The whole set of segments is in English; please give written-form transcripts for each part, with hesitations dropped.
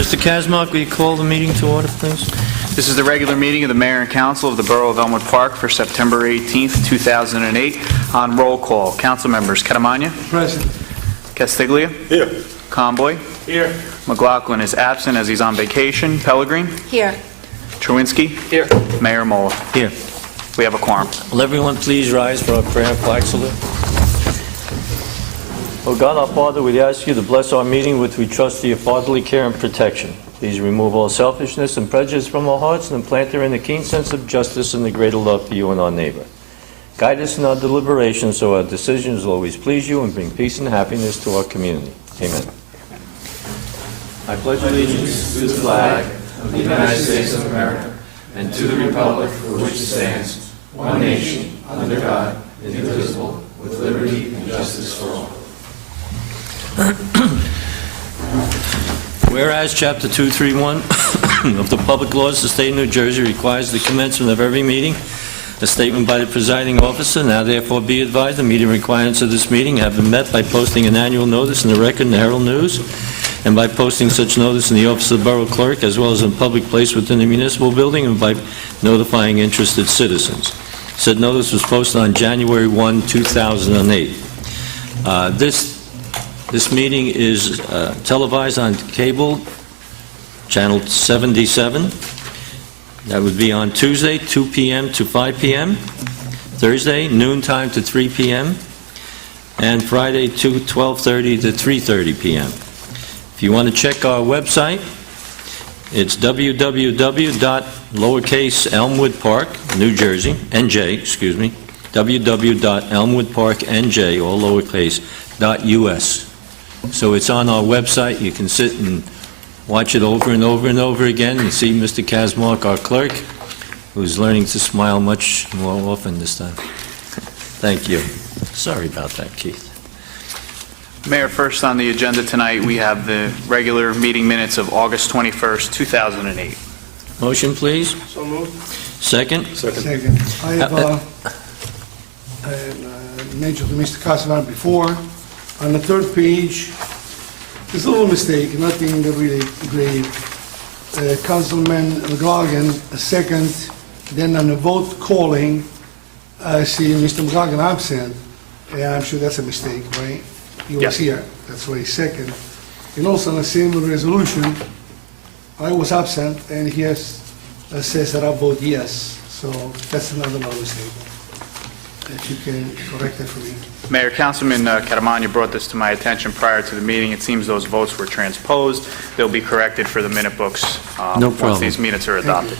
Mr. Kazmark, will you call the meeting to order, please? This is the regular meeting of the Mayor and Council of the Borough of Elmwood Park for September 18th, 2008. On roll call, council members Catamagna, Present. Castiglia, Here. Conboy, Here. McLaughlin is absent as he's on vacation, Pellegrin, Here. Truinski, Here. Mayor Mola. Here. We have a quorum. Will everyone please rise for our prayer and flag salute? O God, our Father, we ask you to bless our meeting which we trust to your fatherly care and protection. Please remove all selfishness and prejudice from our hearts and implant therein a keen sense of justice and a greater love for you and our neighbor. Guide us in our deliberations so our decisions will always please you and bring peace and happiness to our community. Amen. I pledge allegiance to the flag of the United States of America and to the republic for which it stands, one nation, under God, indivisible, with liberty and justice for all. Whereas Chapter 231 of the Public Laws of the State of New Jersey requires the commencement of every meeting a statement by the presiding officer, now therefore be advised the meeting requirements of this meeting have been met by posting an annual notice in the Record and the Herald News and by posting such notice in the office of the Borough Clerk as well as in a public place within the municipal building and by notifying interested citizens. Said notice was posted on January 1, 2008. This meeting is televised on cable, channel 77. That would be on Tuesday, 2 p.m. to 5 p.m., Thursday, noon time to 3 p.m., and Friday, 12:30 to 3:30 p.m. If you want to check our website, it's www.elmwoodpark, New Jersey, NJ, excuse me, www.elmwoodparknj, all lowercase, .us. So it's on our website. You can sit and watch it over and over and over again and see Mr. Kazmark, our clerk, who's learning to smile much more often this time. Thank you. Sorry about that, Keith. Mayor, first on the agenda tonight, we have the regular meeting minutes of August 21st, 2008. Motion, please. So moved. Second. Second. I have mentioned to Mr. Kazmark before, on the third page, there's a little mistake, nothing really grave. Councilman McLaughlin, a second, then on the vote calling, I see Mr. McLaughlin absent. Yeah, I'm sure that's a mistake, right? He was Yes. here, that's why he's second. And also on the same resolution, I was absent, and he says that I vote yes. So that's another mistake. If you can correct that for me. Mayor, Councilman Catamagna brought this to my attention prior to the meeting. It seems those votes were transposed. They'll be corrected for the minute books No once problem. these minutes are adopted.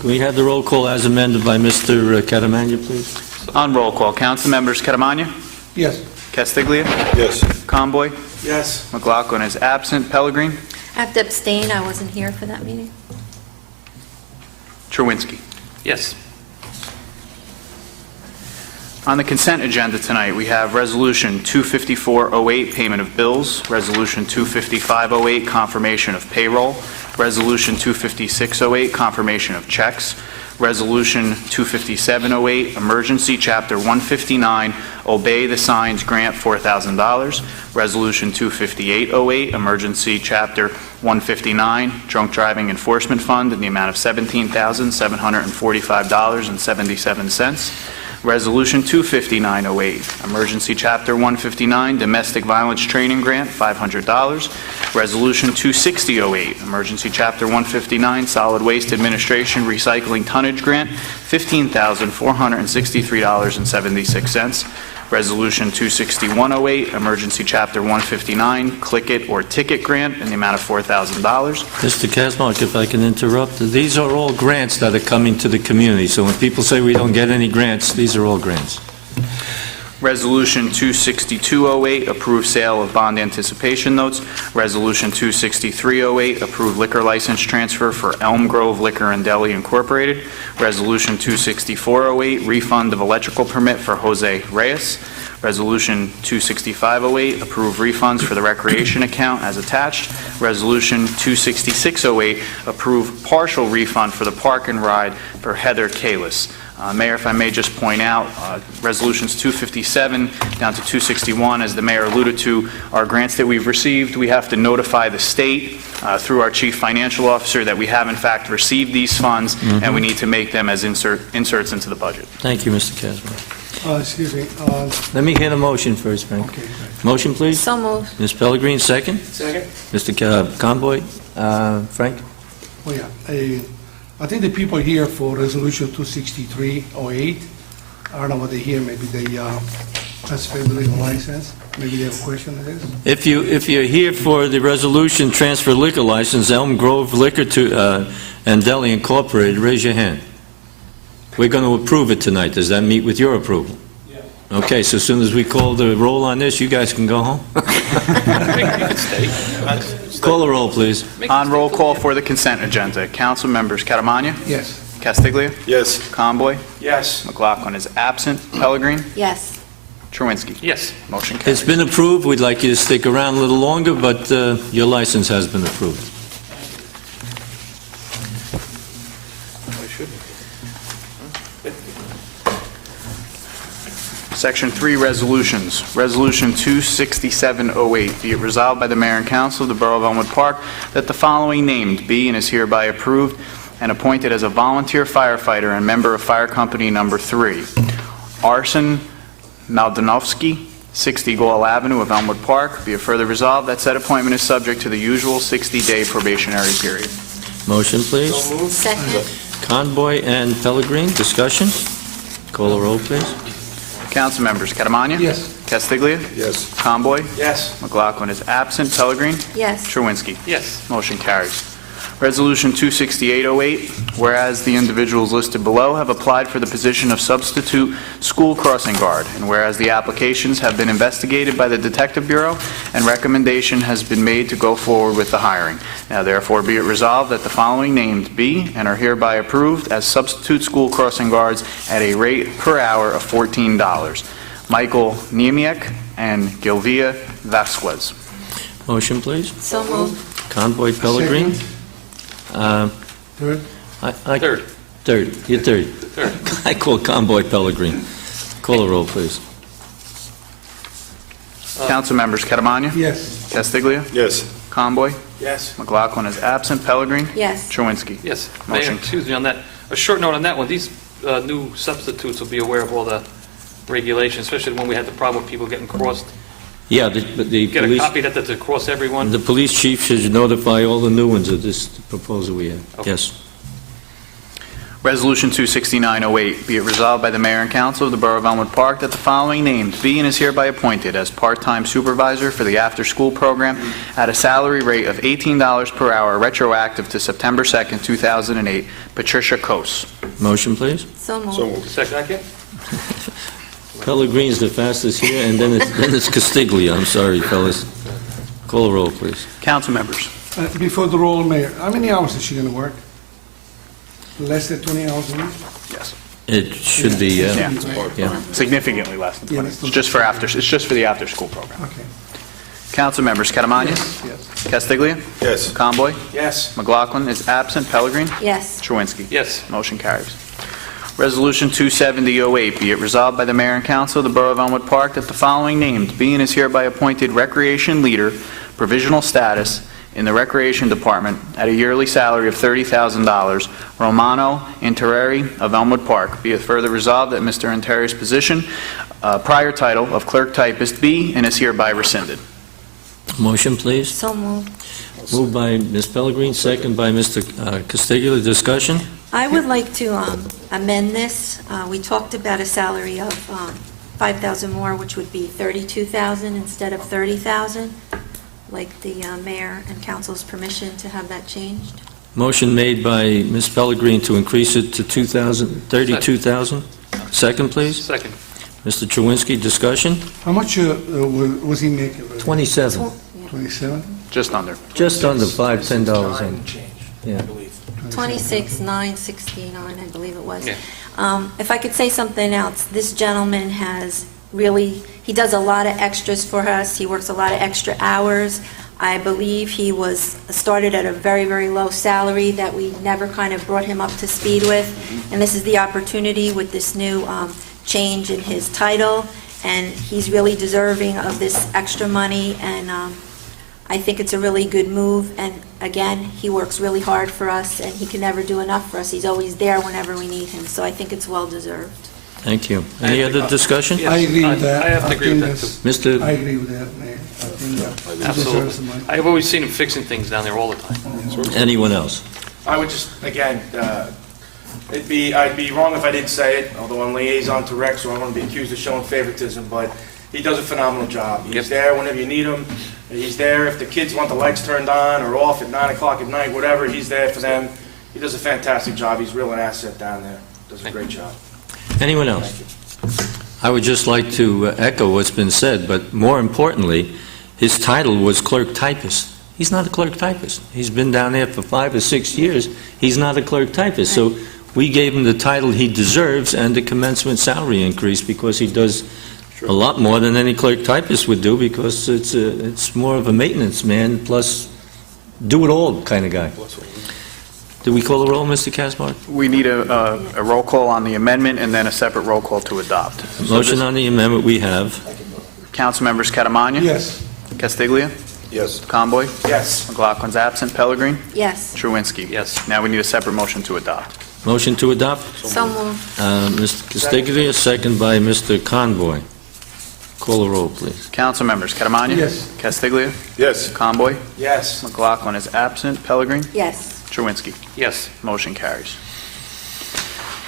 Can we have the roll call as amended by Mr. Catamagna, please? On roll call, council members Catamagna, Yes. Castiglia, Yes. Conboy, Yes. McLaughlin is absent, Pellegrin, I have to abstain. I wasn't here for that meeting. Truinski. Yes. On the consent agenda tonight, we have Resolution 25408, payment of bills, Resolution 25508, confirmation of payroll, Resolution 25608, confirmation of checks, Resolution 25708, emergency Chapter 159, obey the signs grant $4,000, Resolution 25808, emergency Chapter 159, drunk driving enforcement fund in the amount of $17,745.77, Resolution 25908, Emergency Chapter 159, Domestic Violence Training Grant, $500. Resolution 26008, Emergency Chapter 159, Solid Waste Administration Recycling Tonnage Grant, $15,463.76. Resolution 26108, Emergency Chapter 159, Click It or Ticket Grant in the amount of $4,000. Mr. Kazmark, if I can interrupt, these are all grants that are coming to the community. So when people say we don't get any grants, these are all grants. Resolution 26208, approve sale of bond anticipation notes. Resolution 26308, approve liquor license transfer for Elm Grove Liquor and Deli Incorporated. Resolution 26408, refund of electrical permit for Jose Reyes. Resolution 26508, approve refunds for the recreation account as attached. Resolution 26608, approve partial refund for the park and ride for Heather Kalis. Mayor, if I may just point out, Resolutions 257 down to 261, as the mayor alluded to, are grants that we've received. We have to notify the state through our chief financial officer that we have in fact received these funds, and we need to make them as inserts into the budget. Thank you, Mr. Casmer. Excuse me, Let me hear the motion first, Frank. okay. Motion, please. So moved. Ms. Pellegrin, second. Second. Mr. Conboy, Frank? Oh, yeah. I think the people here for Resolution 26308, I don't know what they hear, maybe they participate in the legal license, maybe they have a question on this. If you're here for the resolution transfer liquor license, Elm Grove Liquor to and Deli Incorporated, raise your hand. We're going to approve it tonight. Does that meet with your approval? Yeah. Okay, so as soon as we call the roll on this, you guys can go home? Call the roll, please. On roll call for the consent agenda, council members Catamagna, Yes. Castiglia, Yes. Conboy, Yes. McLaughlin is absent, Pellegrin, Yes. Truinski. Yes. Motion carries. It's been approved. We'd like you to stick around a little longer, but your license has been approved. Section 3, resolutions. Resolution 26708, be it resolved by the mayor and council of the Borough of Elmwood Park that the following named be and is hereby approved and appointed as a volunteer firefighter and member of Fire Company Number 3. Arsen Maldanovsky, 60 Goal Avenue of Elmwood Park. Be it further resolved that said appointment is subject to the usual 60-day probationary period. Motion, please. Second. Conboy and Pellegrin, discussion? Call the roll, please. Council members Catamagna. Yes. Castiglia. Yes. Conboy. Yes. McLaughlin is absent. Pellegrin. Yes. Truinski. Yes. Motion carries. Resolution 26808, whereas the individuals listed below have applied for the position of substitute school crossing guard, and whereas the applications have been investigated by the Detective Bureau and recommendation has been made to go forward with the hiring. Now therefore be it resolved that the following named be and are hereby approved as substitute school crossing guards at a rate per hour of $14. Michael Niemiec and Gilvia Vasquez. Motion, please. So moved. Conboy, Pellegrin. Second. Third. Third. Third. You're third. Third. I call Conboy Pellegrin. Call the roll, please. Council members Catamagna. Yes. Castiglia. Yes. Conboy. Yes. McLaughlin is absent. Pellegrin. Yes. Truinski. Yes. Motion. Mayor, excuse me on that. A short note on that one. These new substitutes will be aware of all the regulations, especially when we had the problem with people getting crossed. Yeah, but the Get a police, copy that to cross everyone. the police chief should notify all the new ones of this proposal we have. Okay. Yes. Resolution 26908, be it resolved by the mayor and council of the Borough of Elmwood Park that the following named be and is hereby appointed as part-time supervisor for the after-school program at a salary rate of $18 per hour retroactive to September 2nd, 2008. Patricia Kos. Motion, please. So moved. So moved. Second. Pellegrin's the fastest here, and then it's Castiglia. I'm sorry, fellas. Call the roll, please. Council members. Before the roll, Mayor, how many hours is she going to work? Less than 20 hours a week? Yes. It should be, Yeah. yeah. Significantly less than Yeah, 20. that's It's just for the after-school program. Okay. Council members Catamagna. Yes, yes. Castiglia. Yes. Conboy. Yes. McLaughlin is absent. Pellegrin. Yes. Truinski. Yes. Motion carries. Resolution 27008, be it resolved by the mayor and council of the Borough of Elmwood Park that the following named be and is hereby appointed recreation leader, provisional status, in the Recreation Department at a yearly salary of $30,000, Romano Intereri of Elmwood Park. Be it further resolved that Mr. Interi's position, prior title of clerk typist be and is hereby rescinded. Motion, please. So moved. Moved by Ms. Pellegrin, second by Mr. Castiglia. Discussion? I would like to amend this. We talked about a salary of $5,000 more, which would be $32,000 instead of $30,000. Like the mayor and council's permission to have that changed. Motion made by Ms. Pellegrin to increase it to $32,000. Second, please. Second. Mr. Truinski, discussion? How much was he making? 27. 27? Just under. Just under $5, $10. Yeah. 26,969, I believe it was. Yeah. If I could say something else, this gentleman has really, he does a lot of extras for us. He works a lot of extra hours. I believe he was started at a very, very low salary that we never kind of brought him up to speed with. And this is the opportunity with this new change in his title, and he's really deserving of this extra money, and I think it's a really good move. And again, he works really hard for us, and he can never do enough for us. He's always there whenever we need him, so I think it's well-deserved. Thank you. Any other discussion? Yes, I agree with that. I have to agree with that, think too. Mr. I agree with that, Mayor. I think that he Absolutely. deserves the money. I've always seen him fixing things down there all the time. Anyone else? I would just, again, I'd be wrong if I didn't say it, although I'm liaison to Rex, so I don't want to be accused of showing favoritism, but he does a phenomenal job. Yep. He's there whenever you need him. He's there if the kids want the lights turned on or off at 9 o'clock at night, whatever, he's there for them. He does a fantastic job. He's really an asset down there. Does a great job. Anyone else? I would just like to echo what's been said, but more importantly, his title was clerk typist. He's not a clerk typist. He's been down there for 5 or 6 years. He's not a clerk typist. So we gave him the title he deserves and the commencement salary increase because he does a lot more than any clerk typist would do, because it's more of a maintenance man plus do-it-all kind of guy. Did we call the roll, Mr. Caspar? We need a roll call on the amendment and then a separate roll call to adopt. So Motion this- on the amendment we have. Councilmembers Catamagna. Yes. Castiglia. Yes. Conboy. Yes. McLaughlin's absent. Pellegrin. Yes, Truinski. Yes. Now we need a separate motion to adopt. Motion to adopt. so moved. Mr. Castiglia, second by Mr. Conboy. Call the roll, please. Councilmembers Catamagna. Yes. Castiglia. Yes. Conboy. Yes. McLaughlin is absent. Pellegrin. Yes, Truinski. Yes. Motion carries.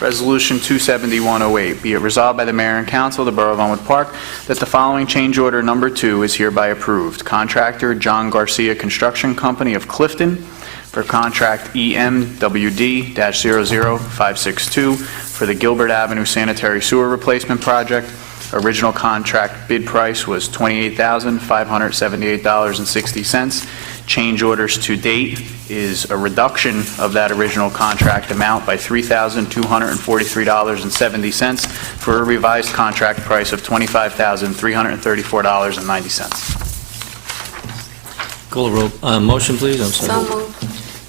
Resolution 27108, be it resolved by the Mayor and Council of the Borough of Elmwood Park that the following change order number 2 is hereby approved. Contractor John Garcia Construction Company of Clifton for contract EMWD-00562 for the Gilbert Avenue Sanitary Sewer Replacement Project. Original contract bid price was $28,578.60. Change orders to date is a reduction of that original contract amount by $3,243.70 for a revised contract price of $25,334.90. Call the roll. Motion, please. I'm so sorry. moved.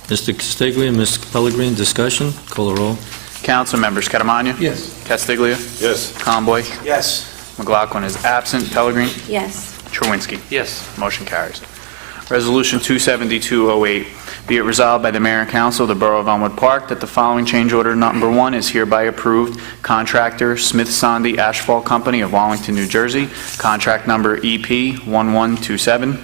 Mr. Castiglia, Ms. Pellegrin, discussion. Call the roll. Councilmembers Catamagna. Yes. Castiglia. Yes. Conboy. Yes. McLaughlin is absent. Pellegrin. Yes, Truinski. Yes. Motion carries. Resolution 27208, be it resolved by the Mayor and Council of the Borough of Elmwood Park that the following change order number 1 is hereby approved. Contractor Smith Sondy Asphalt Company of Wallington, New Jersey, contract number EP 1127,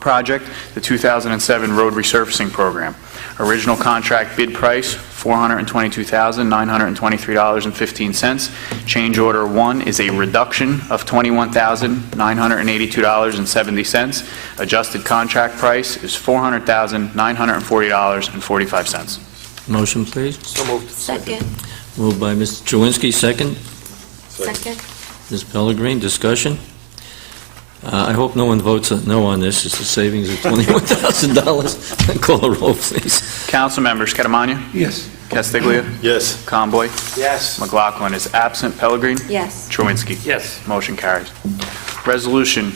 project, the 2007 road resurfacing program. Original contract bid price, $422,923.15. Change order 1 is a reduction of $21,982.70. Adjusted contract price is $400,940.45. Motion, please. So moved. second, Moved by Mr. Chewinski, second. second, Ms. Pellegrin, discussion. I hope no one votes no on this. It's a savings of $21,000. Call the roll, please. Councilmembers Catamagna. Yes. Castiglia. Yes. Conboy. Yes. McLaughlin is absent. Pellegrin. yes, Truinski. Yes. Motion carries. Resolution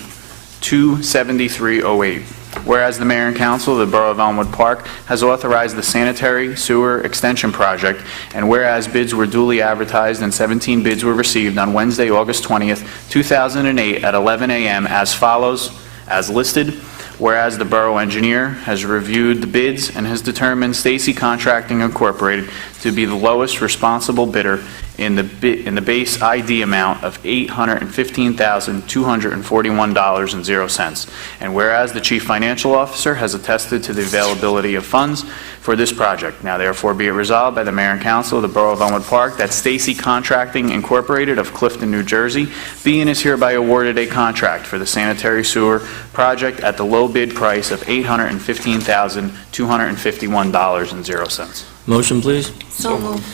27308, whereas the Mayor and Council of the Borough of Elmwood Park has authorized the sanitary sewer extension project, and whereas bids were duly advertised and 17 bids were received on Wednesday, August 20th, 2008 at 11 a.m. as follows, as listed. Whereas the borough engineer has reviewed the bids and has determined Stacy Contracting Incorporated to be the lowest responsible bidder in the base ID amount of $815,241.00. And whereas the chief financial officer has attested to the availability of funds for this project. Now therefore be it resolved by the Mayor and Council of the Borough of Elmwood Park that Stacy Contracting Incorporated of Clifton, New Jersey, be and is hereby awarded a contract for the sanitary sewer project at the low bid price of $815,251.00. Motion, please. so moved.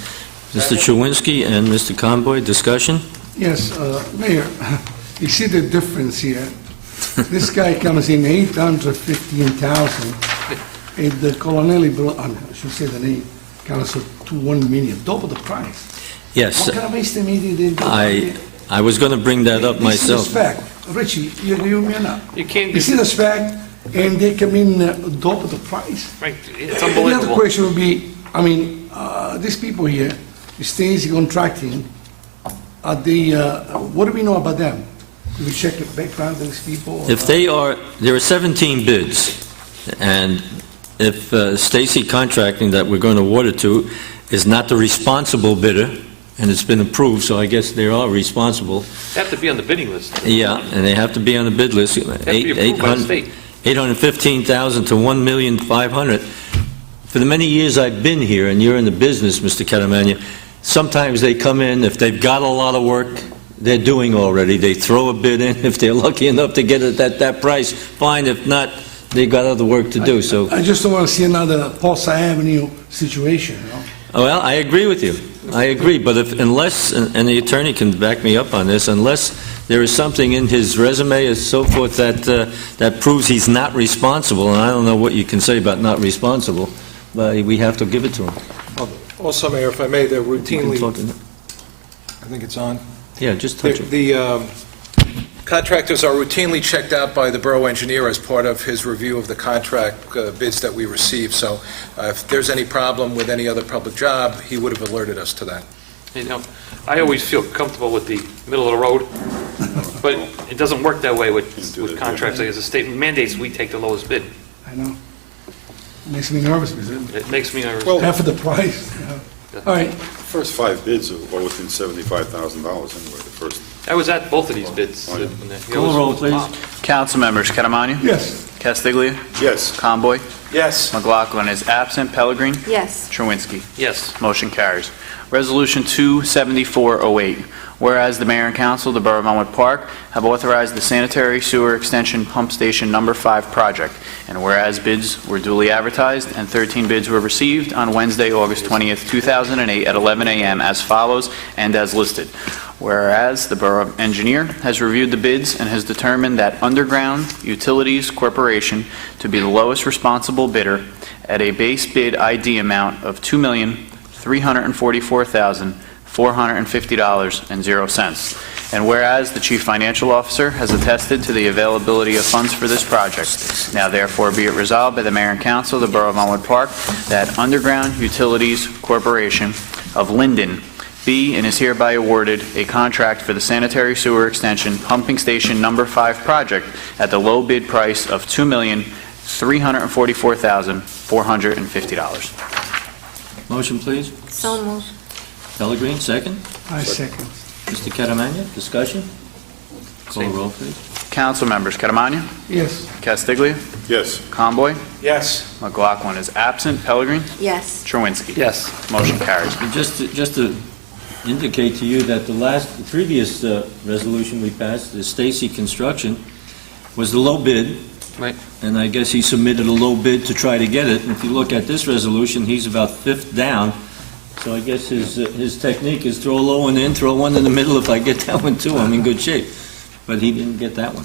Mr. Chewinski and Mr. Conboy, discussion. Yes, Mayor, you see the difference here. This guy comes in 815,000, and the Colonelli, I should say the name, comes to 1 million, double the price. Yes, What kind of estimate did I was going to bring that up You see the myself. spec, Richie, you agree with me or not? You can't, You see the spec, and they come in double the price. Right, it's Another unbelievable. question would be, I mean, these people here, Stacey Contracting, are they, what do we know about them? Do we check the background of these people? If there are 17 bids, and if Stacy Contracting that we're going to award it to is not the responsible bidder, and it's been approved, so I guess they are responsible, They have to be on the bidding list. yeah, and they have to be on the bid list. They have to be approved by the state. 815,000 to 1,500,000. For the many years I've been here, and you're in the business, Mr. Caramagna, sometimes they come in, if they've got a lot of work they're doing already, they throw a bid in. If they're lucky enough to get it at that price, fine. If not, they've got other work to do, so... I just don't want to see another Tulsa Avenue situation, you know? Well, I agree with you. I agree, but unless, and the attorney can back me up on this, unless there is something in his resume and so forth that proves he's not responsible, and I don't know what you can say about not responsible, but we have to give it to him. Also, Mayor, if I may, they're You can routinely, talk to- I think it's on. Yeah, just touch it. The contractors are routinely checked out by the borough engineer as part of his review of the contract bids that we receive. So if there's any problem with any other public job, he would have alerted us to that. You know, I always feel comfortable with the middle of the road, but it doesn't work that way with contracts. Like, as the state mandates, we take the lowest bid. I know. Makes me nervous, because It makes me nervous. Well- half of the price, you know? All right, First 5 bids are all within $75,000 anyway, the first. I was at both of these bids. Oh, yeah. when they- Call the roll, please. Council members Catamagna, yes, Castiglia, Yes, Conboy, Yes. McLaughlin is absent, Pellegrin, Yes. Truinski. Yes, Motion carries. Resolution 27408, whereas the mayor and council of the Borough of Elmwood Park have authorized the sanitary sewer extension pump station number 5 project, and whereas bids were duly advertised and 13 bids were received on Wednesday, August 20th, 2008 at 11 a.m. as follows and as listed. Whereas the borough engineer has reviewed the bids and has determined that Underground Utilities Corporation to be the lowest responsible bidder at a base bid ID amount of $2,344,450.00. And whereas the chief financial officer has attested to the availability of funds for this project, now therefore be it resolved by the mayor and council of the Borough of Elmwood Park that Underground Utilities Corporation of Linden be and is hereby awarded a contract for the sanitary sewer extension pumping station number 5 project at the low bid price of $2,344,450. Motion, please. So moved. Pellegrin, second. I second. Mr. Caramagna, discussion? Call the roll, please. Council members Catamagna, Yes, Castiglia, yes, Conboy, Yes. McLaughlin is absent, Pellegrin, Yes. Truinski. yes. Motion carries. And just to indicate to you that the previous resolution we passed, the Stacy Construction, was the low bid, Right. and I guess he submitted a low bid to try to get it. And if you look at this resolution, he's about 5th down, so I guess his technique is throw a low one in, throw one in the middle. If I get that one too, I'm in good shape. But he didn't get that one.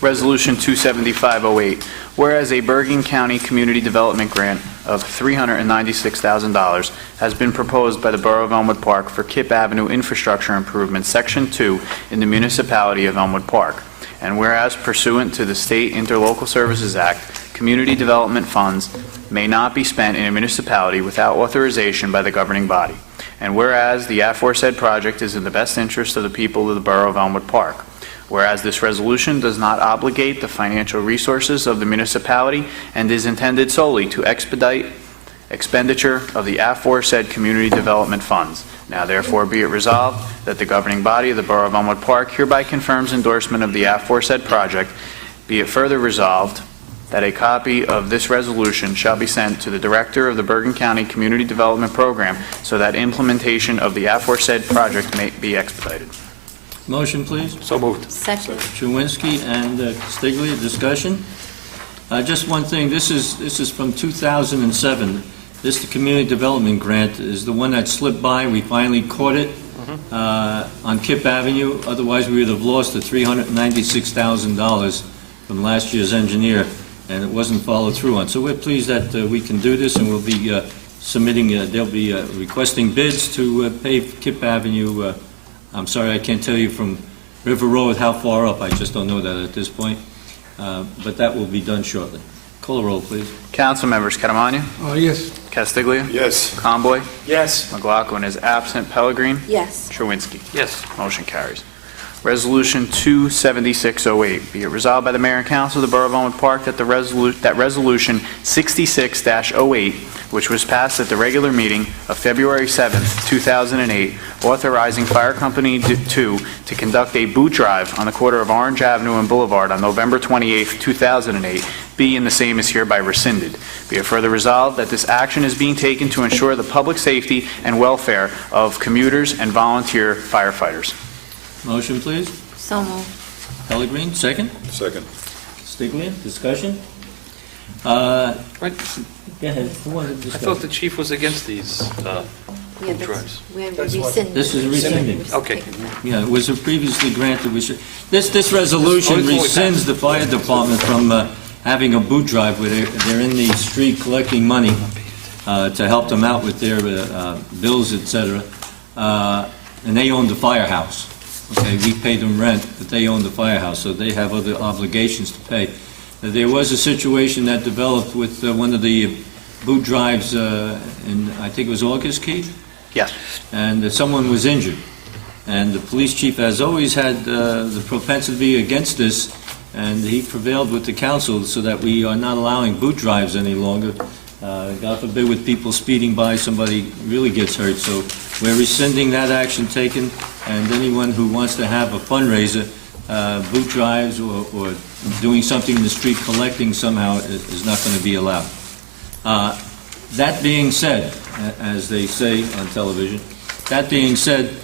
Resolution 27508, whereas a Bergen County Community Development Grant of $396,000 has been proposed by the Borough of Elmwood Park for Kip Avenue Infrastructure Improvement, Section 2, in the municipality of Elmwood Park. And whereas pursuant to the State Interlocal Services Act, community development funds may not be spent in a municipality without authorization by the governing body. And whereas the aforesaid project is in the best interest of the people of the Borough of Elmwood Park. Whereas this resolution does not obligate the financial resources of the municipality and is intended solely to expedite expenditure of the aforesaid community development funds. Now therefore be it resolved that the governing body of the Borough of Elmwood Park hereby confirms endorsement of the aforesaid project. Be it further resolved that a copy of this resolution shall be sent to the Director of the Bergen County Community Development Program so that implementation of the aforesaid project may be expedited. Motion, please. So moved. Second. Truinski and Castiglia, discussion. Just one thing, this is from 2007. This, the Community Development Grant, is the one that slipped by. We finally caught it on Kip Avenue. Otherwise, we would have lost the $396,000 from last year's engineer, and it wasn't followed through on. So we're pleased that we can do this, and we'll be submitting, they'll be requesting bids to pave Kip Avenue. I'm sorry, I can't tell you from River Road how far up. I just don't know that at this point. but that will be done shortly. Call the roll, please. Council members Catamania, Yes. Castiglia, Yes. Conboy, Yes. McLaughlin is absent, Pellegrin, Yes. Truinski. Yes. Motion carries. Resolution 27608, be it resolved by the Mayor and Council of the Borough of Elmwood Park that that Resolution 66-08, which was passed at the regular meeting of February 7th, 2008, authorizing Fire Company 2 to conduct a boot drive on the corner of Orange Avenue and Boulevard on November 28th, 2008, be and the same is hereby rescinded. Be it further resolved that this action is being taken to ensure the public safety and welfare of commuters and volunteer firefighters. Motion, please. So moved. Pellegrin, second. Second. Stiglia, discussion? Right. Go ahead. Who wanted to I discuss? thought the chief was against these Yeah, boot drives. We're That's what- rescinding. This is rescinded. Okay. Yeah, it was previously granted. This resolution This always rescinds the fire department from having a boot drive where they're in the street collecting money to help them out with their bills, et cetera. And they own the firehouse. Okay, we pay them rent, but they own the firehouse, so they have other obligations to pay. There was a situation that developed with one of the boot drives in, I think it was August, Keith? Yes. And someone was injured. And the police chief has always had the propensity against this, and he prevailed with the council so that we are not allowing boot drives any longer. God forbid, with people speeding by, somebody really gets hurt. So we're rescinding that action taken, and anyone who wants to have a fundraiser, boot drives or doing something in the street collecting somehow is not going to be allowed. That being said, as they say on television, that being said,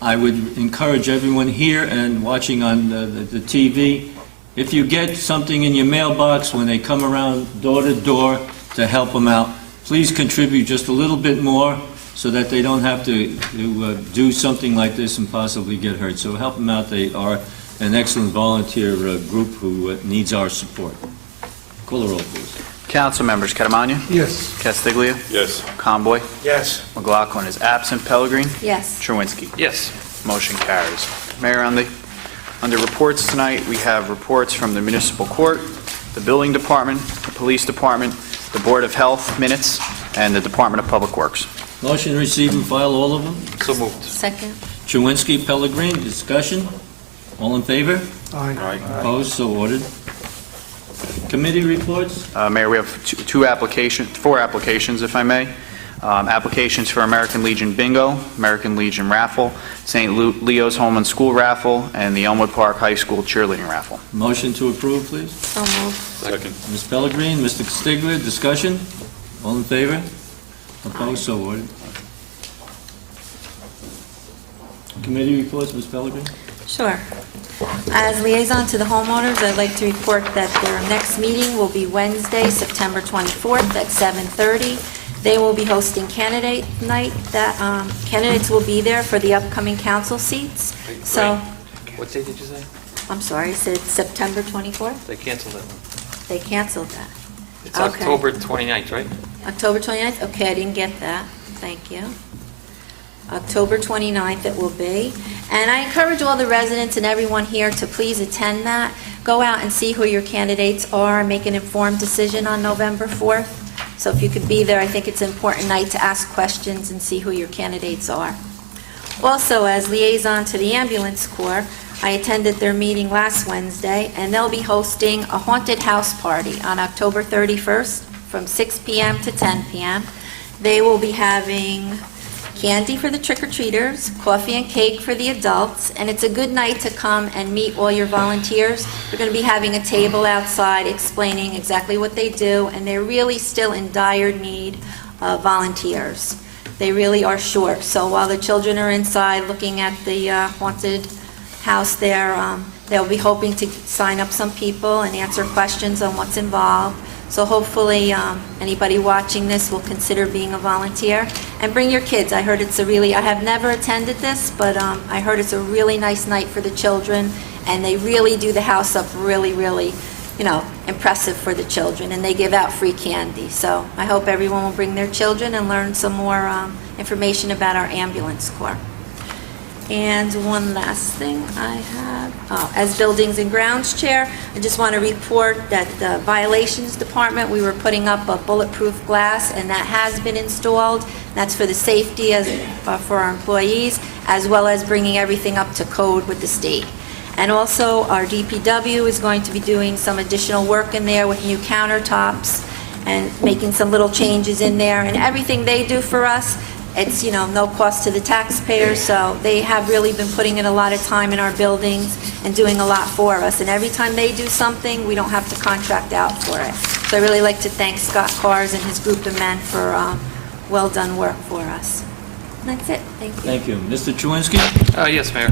I would encourage everyone here and watching on the TV, if you get something in your mailbox when they come around door to door to help them out, please contribute just a little bit more so that they don't have to do something like this and possibly get hurt. So help them out. They are an excellent volunteer group who needs our support. Call the roll, please. Council members Catamania, Yes. Castiglia, Yes. Conboy, Yes. McLaughlin is absent, Pellegrin, Yes. Truinski. Yes. Motion carries. Mayor, under reports tonight, we have reports from the municipal court, the building department, the police department, the Board of Health minutes, and the Department of Public Works. Motion to receive and file all of them. So moved. Second. Chewinski, Pellegrin, discussion? All in favor? Aye. Opposed? So ordered. Committee reports? Mayor, we have four applications, if I may. Applications for American Legion Bingo, American Legion Raffle, St. Leo's Home and School Raffle, and the Elmwood Park High School Cheerleading Raffle. Motion to approve, please. So moved. Second. Ms. Pellegrin, Mr. Castiglia, discussion? All in favor? Opposed? So ordered. Committee reports, Ms. Pellegrin? Sure. As liaison to the homeowners, I'd like to report that their next meeting will be Wednesday, September 24th at 7:30. They will be hosting candidate night. Candidates will be there for the upcoming council seats. So, What date did you say? I'm sorry, I said September 24th? They canceled that one. They canceled that. It's Okay. October 29th, right? October 29th? Okay, I didn't get that. Thank you. October 29th it will be. And I encourage all the residents and everyone here to please attend that. Go out and see who your candidates are, and make an informed decision on November 4th. So if you could be there, I think it's an important night to ask questions and see who your candidates are. Also, as liaison to the ambulance corps, I attended their meeting last Wednesday, and they'll be hosting a haunted house party on October 31st from 6 p.m. to 10 p.m. They will be having candy for the trick-or-treaters, coffee and cake for the adults, and it's a good night to come and meet all your volunteers. We're going to be having a table outside explaining exactly what they do, and they're really still in dire need of volunteers. They really are short. So while the children are inside looking at the haunted house there, they'll be hoping to sign up some people and answer questions on what's involved. So hopefully, anybody watching this will consider being a volunteer. And bring your kids. I heard it's I have never attended this, but I heard it's a really nice night for the children, and they really do the house up really, really, impressive for the children, and they give out free candy. So I hope everyone will bring their children and learn some more information about our ambulance corps. And one last thing I have, as Buildings and Grounds Chair, I just want to report that the Violations Department, we were putting up a bulletproof glass, and that has been installed. That's for the safety for our employees, as well as bringing everything up to code with the state. And also, our DPW is going to be doing some additional work in there with new countertops and making some little changes in there. And everything they do for us, it's, no cost to the taxpayers, so they have really been putting in a lot of time in our buildings and doing a lot for us. And every time they do something, we don't have to contract out for it. So I really like to thank Scott Cars and his group of men for well-done work for us. And that's it. Thank you. Thank you. Mr. Chewinski? Yes, Mayor.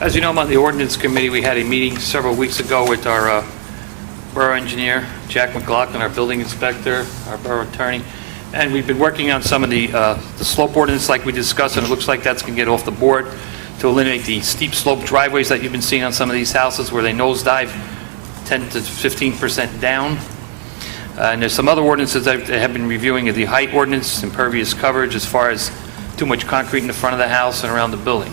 As you know, I'm on the Ordinance Committee. We had a meeting several weeks ago with our borough engineer, Jack McLaughlin, our building inspector, our borough attorney, and we've been working on some of the slope ordinance like we discussed, and it looks like that's going to get off the board to eliminate the steep slope driveways that you've been seeing on some of these houses where they nosedive 10 to 15% down. And there's some other ordinances that I have been reviewing, the height ordinance, impervious coverage, as far as too much concrete in the front of the house and around the building.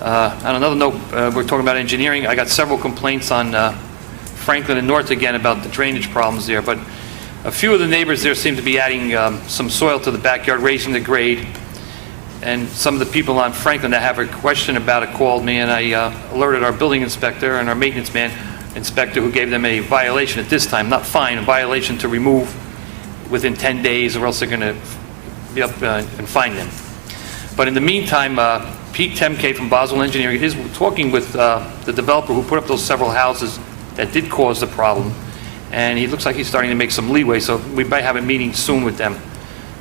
On another note, we're talking about engineering. I got several complaints on Franklin and North again about the drainage problems there, but a few of the neighbors there seem to be adding some soil to the backyard, raising the grade, and some of the people on Franklin that have a question about it called me, and I alerted our building inspector and our maintenance man inspector, who gave them a violation at this time, not fine, a violation to remove within 10 days, or else they're going to be up and fine them. But in the meantime, Pete Temke from Boswell Engineering is talking with the developer who put up those several houses that did cause the problem, and he looks like he's starting to make some leeway, so we might have a meeting soon with them,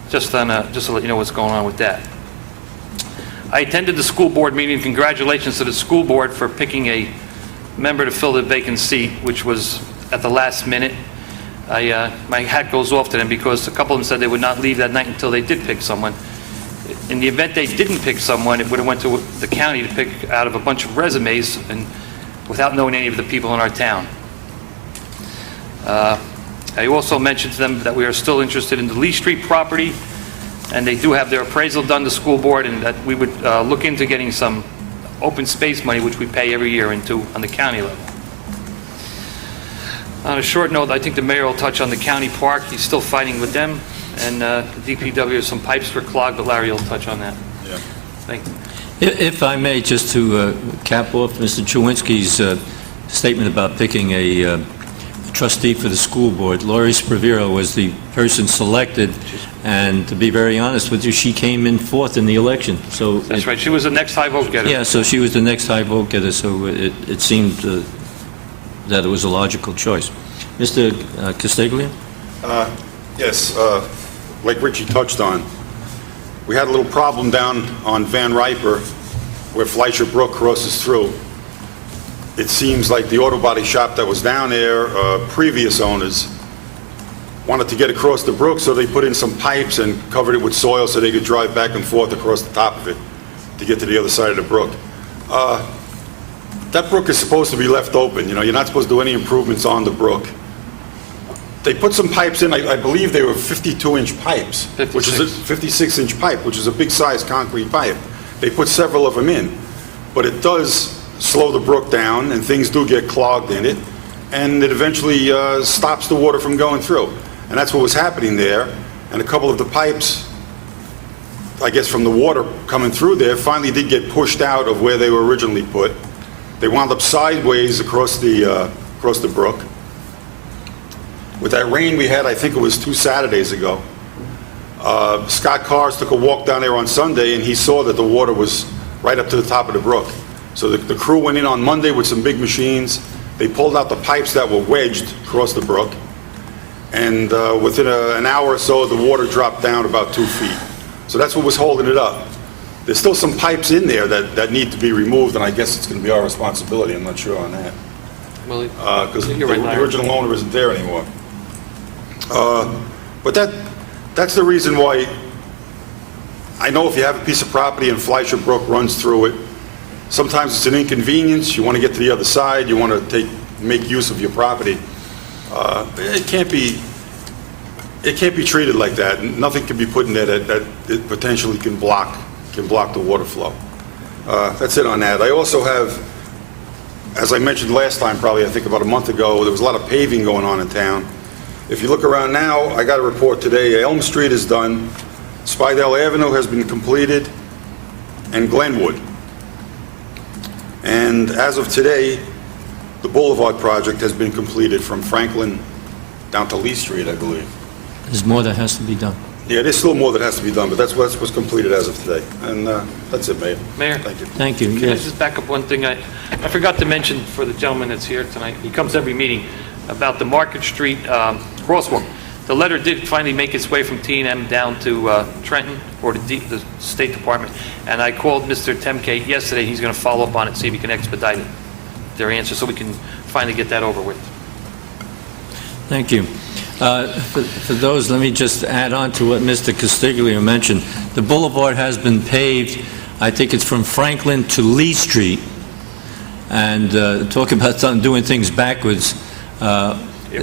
just to let you know what's going on with that. I attended the school board meeting. Congratulations to the school board for picking a member to fill the vacant seat, which was at the last minute. My hat goes off to them because a couple of them said they would not leave that night until they did pick someone. In the event they didn't pick someone, it would have went to the county to pick out of a bunch of resumes and without knowing any of the people in our town. I also mentioned to them that we are still interested in the Lee Street property, and they do have their appraisal done, the school board, and that we would look into getting some open space money, which we pay every year into on the county level. On a short note, I think the mayor will touch on the county park. He's still fighting with them, and the DPW, some pipes were clogged, but Larry will touch on that. Yeah. Thank you. If I may, just to cap off Mr. Chewinski's statement about picking a trustee for the school board, Laurie Spraviro was the person selected, and to be very honest with you, she came in fourth in the election. So That's right. She was the next high vote getter. Yeah, so she was the next high vote getter, so it seemed that it was a logical choice. Mr. Castiglia? Yes, like Richie touched on, we had a little problem down on Van Riper where Fleischer Brook crosses through. It seems like the auto body shop that was down there, previous owners, wanted to get across the brook, so they put in some pipes and covered it with soil so they could drive back and forth across the top of it to get to the other side of the brook. That brook is supposed to be left open. You know, you're not supposed to do any improvements on the brook. They put some pipes in, I believe they were 52-inch pipes, which is a 56-inch pipe, which is a big-sized concrete pipe. They put several of them in, but it does slow the brook down, and things do get clogged in it, and it eventually stops the water from going through. And that's what was happening there, and a couple of the pipes, I guess from the water coming through there, finally did get pushed out of where they were originally put. They wound up sideways across the brook. With that rain we had, I think it was 2 Saturdays ago, Scott Cars took a walk down there on Sunday, and he saw that the water was right up to the top of the brook. So the crew went in on Monday with some big machines. They pulled out the pipes that were wedged across the brook, and within an hour or so, the water dropped down about 2 feet. So that's what was holding it up. There's still some pipes in there that need to be removed, and I guess it's going to be our responsibility. I'm not sure on that, Well, because you're right, the Larry. original owner isn't there anymore. But that's the reason why I know if you have a piece of property and Fleischer Brook runs through it, sometimes it's an inconvenience. You want to get to the other side. You want to make use of your property. It can't be treated like that. Nothing can be put in there that it potentially can block the water flow. That's it on that. I also have, as I mentioned last time, probably I think about a month ago, there was a lot of paving going on in town. If you look around now, I got a report today, Elm Street is done, Spidell Avenue has been completed, and Glenwood. And as of today, the Boulevard project has been completed from Franklin down to Lee Street, I believe. There's more that has to be done. Yeah, there's still more that has to be done, but that's what's completed as of today. And that's it, Mayor. Mayor? Thank you. Thank you, Can I yes. just back up one thing? I forgot to mention for the gentleman that's here tonight, he comes every meeting, about the Market Street crosswalk. The letter did finally make its way from T&M down to Trenton, or the State Department, and I called Mr. Temke yesterday. He's going to follow up on it, see if he can expedite their answer, so we can finally get that over with. Thank you. For those, let me just add on to what Mr. Castiglio mentioned. The boulevard has been paved, I think it's from Franklin to Lee Street, and talk about doing things backwards.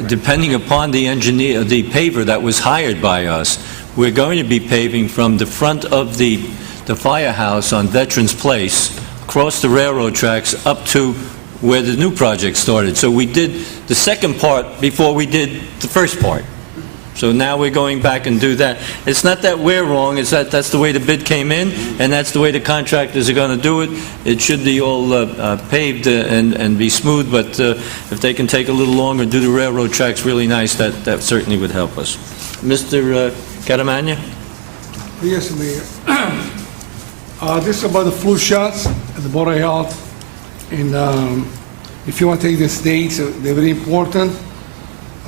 Depending upon the engineer, the paver that was hired by us, we're going to be paving from the front of the firehouse on Veterans Place, across the railroad tracks, up to where the new project started. So we did the second part before we did the first part. So now we're going back and do that. It's not that we're wrong, it's that that's the way the bid came in, and that's the way the contractors are going to do it. It should be all paved and be smooth, but if they can take a little longer, do the railroad tracks really nice, that certainly would help us. Mr. Caramagna? Yes, Mayor. This is about the flu shots at the Board of Health. And if you want to take the dates, they're very important.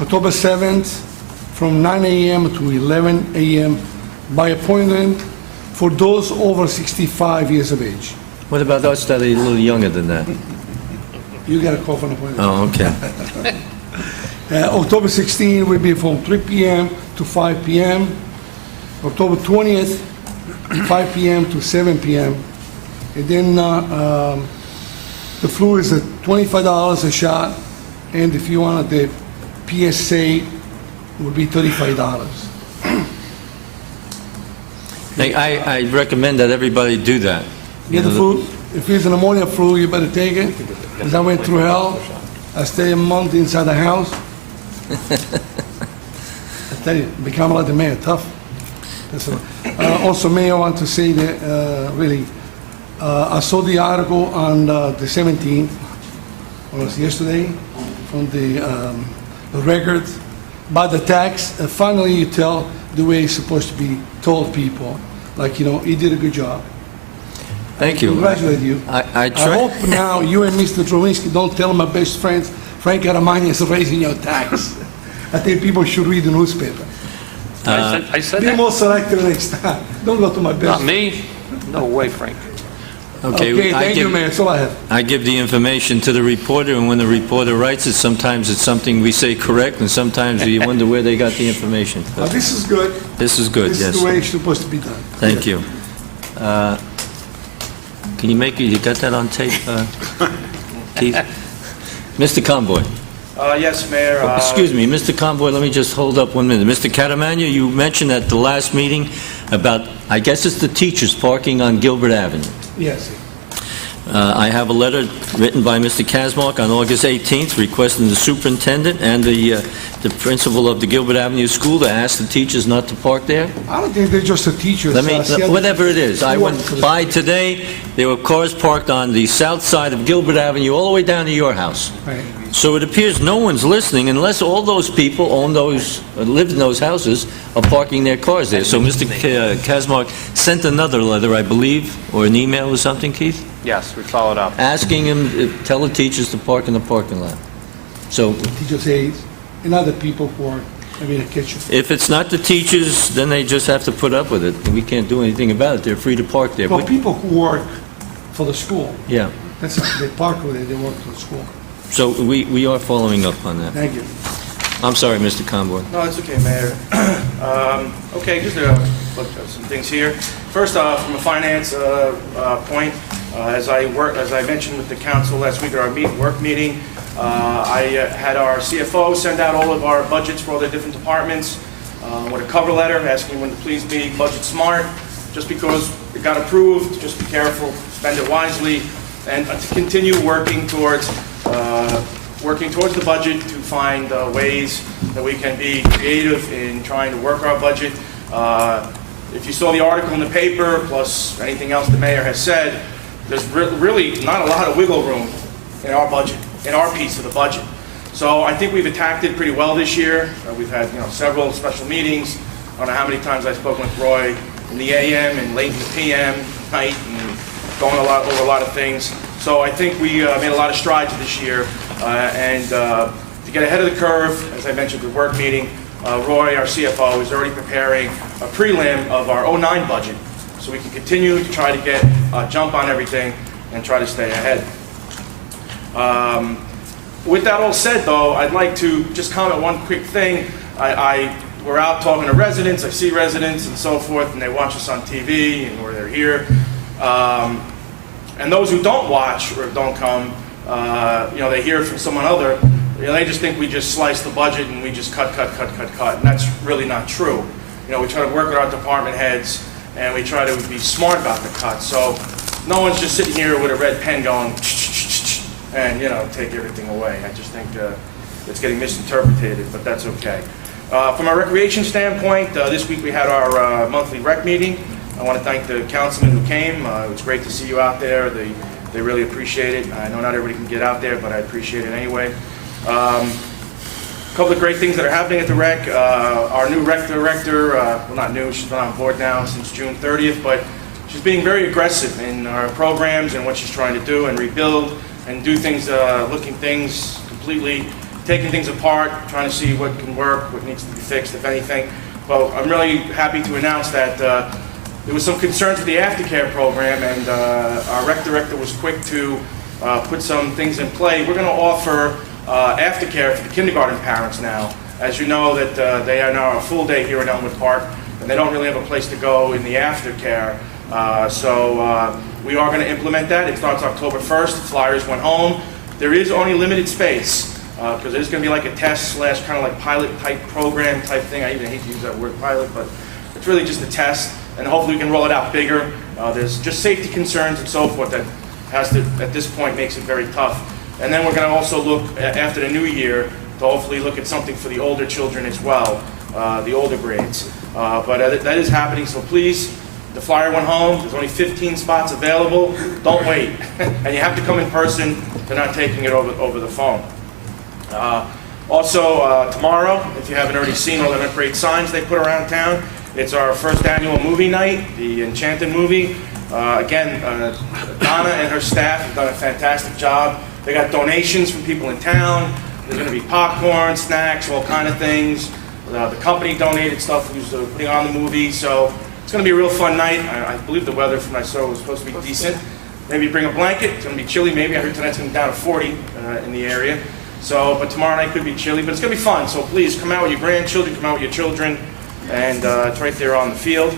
October 7th, from 9 a.m. to 11 a.m. by appointment for those over 65 years of age. What about us that are a little younger than that? You got to call for an appointment. Oh, okay. October 16th will be from 3 p.m. to 5 p.m. October 20th, 5 p.m. to 7 p.m. And then the flu is at $25 a shot, and if you want the PSA, would be $35. I recommend that everybody do that. Get the flu. If it's an pneumonia flu, you better take it. Because I went through hell. I stayed a month inside the house. I tell you, become like the mayor, tough. Also, Mayor, I want to say that really, I saw the article on the 17th, it was yesterday, from the record about the tax. Finally, you tell the way it's supposed to be told people. Like, you know, you did a good job. Thank you. Congratulate you. I I hope now you and Mr. Drowinski don't tell my best friends, Frank Caramagna is raising your tax. I think people should read the newspaper. I said Be that? more selective next time. Don't go to my best. Not me? No way, Frank. Okay, thank you, Mayor. That's all I have. I give the information to the reporter, and when the reporter writes it, sometimes it's something we say correct, and sometimes you wonder where they got the information. But This is good. this is good, This yes. is the way it's supposed to be done. Thank you. Can you make it, you got that on tape, Keith? Mr. Conboy. Yes, Mayor. Excuse me, Mr. Conboy, let me just hold up 1 minute. Mr. Caramagna, you mentioned at the last meeting about, I guess it's the teachers parking on Gilbert Avenue. Yes. I have a letter written by Mr. Kasmark on August 18th requesting the superintendent and the principal of the Gilbert Avenue School to ask the teachers not to park there. I don't think they're just the teachers. Whatever it is, I went by today, there were cars parked on the south side of Gilbert Avenue all the way down to your house. Right. So it appears no one's listening unless all those people lived in those houses are parking their cars there. So Mr. Kasmark sent another letter, I believe, or an email or something, Keith? Yes, we followed up. Asking him, tell the teachers to park in the parking lot. So Teachers' aides and other people who are maybe in the kitchen. if it's not the teachers, then they just have to put up with it. We can't do anything about it. They're free to park there. For But- people who work for the school, Yeah. they park with it, they work for the school. So we are following up on that. Thank you. I'm sorry, Mr. Conboy. No, it's okay, Mayor. Okay, just look at some things here. First, from a finance point, as I mentioned with the council last week at our work meeting, I had our CFO send out all of our budgets for all the different departments with a cover letter asking them to please be budget smart. just because it got approved, just be careful, spend it wisely, and to continue working towards the budget to find ways that we can be creative in trying to work our budget. If you saw the article in the paper, plus anything else the mayor has said, there's really not a lot of wiggle room in our budget, in our piece of the budget. So I think we've attacked it pretty well this year. We've had several special meetings. I don't know how many times I've spoken with Roy in the AM and late in the PM, night, and going over a lot of things. So I think we made a lot of strides this year. And to get ahead of the curve, as I mentioned at the work meeting, Roy, our CFO, is already preparing a prelim of our '09 budget, so we can continue to try to get a jump on everything and try to stay ahead. With that all said, though, I'd like to just comment one quick thing. We're out talking to residents, I see residents and so forth, and they watch us on TV, or they're here. And those who don't watch or don't come, they hear it from someone other. They just think we just slice the budget and we just cut, and that's really not true. We try to work with our department heads, and we try to be smart about the cuts. So no one's just sitting here with a red pen going, and take everything away. I just think it's getting misinterpreted, but that's okay. From a recreation standpoint, this week we had our monthly rec meeting. I want to thank the councilmen who came. It was great to see you out there. They really appreciate it. I know not everybody can get out there, but I appreciate it anyway. A couple of great things that are happening at the rec. Our new rec director, well, not new, she's been on board now since June 30th, but she's being very aggressive in our programs and what she's trying to do and rebuild and do things, looking things completely, taking things apart, trying to see what can work, what needs to be fixed, if anything. Well, I'm really happy to announce that there was some concerns with the aftercare program, and our rec director was quick to put some things in play. We're going to offer aftercare for the kindergarten parents now. As you know, that they are now a full day here in Elmwood Park, and they don't really have a place to go in the aftercare. So we are going to implement that. It starts October 1st. The flyers went home. There is only limited space because it's going to be like a test / kind of like pilot type program type thing. I even hate to use that word pilot, but it's really just a test, and hopefully we can roll it out bigger. There's just safety concerns and so forth that has to, at this point, makes it very tough. And then we're going to also look after the new year to hopefully look at something for the older children as well, the older grades. But that is happening, so please, the flyer went home. There's only 15 spots available. Don't wait. And you have to come in person. They're not taking it over the phone. Also, tomorrow, if you haven't already seen all the great signs they put around town, it's our first annual movie night, the Enchanted movie. Again, Donna and her staff have done a fantastic job. They got donations from people in town. There's going to be popcorn, snacks, all kind of things. The company donated stuff who's putting on the movie, so it's going to be a real fun night. I believe the weather from I saw was supposed to be decent. Maybe bring a blanket. It's going to be chilly. Maybe I heard tonight's going to be down to 40 in the area. So, but tomorrow night could be chilly, but it's going to be fun. So please come out with your grandchildren, come out with your children, and it's right there on the field.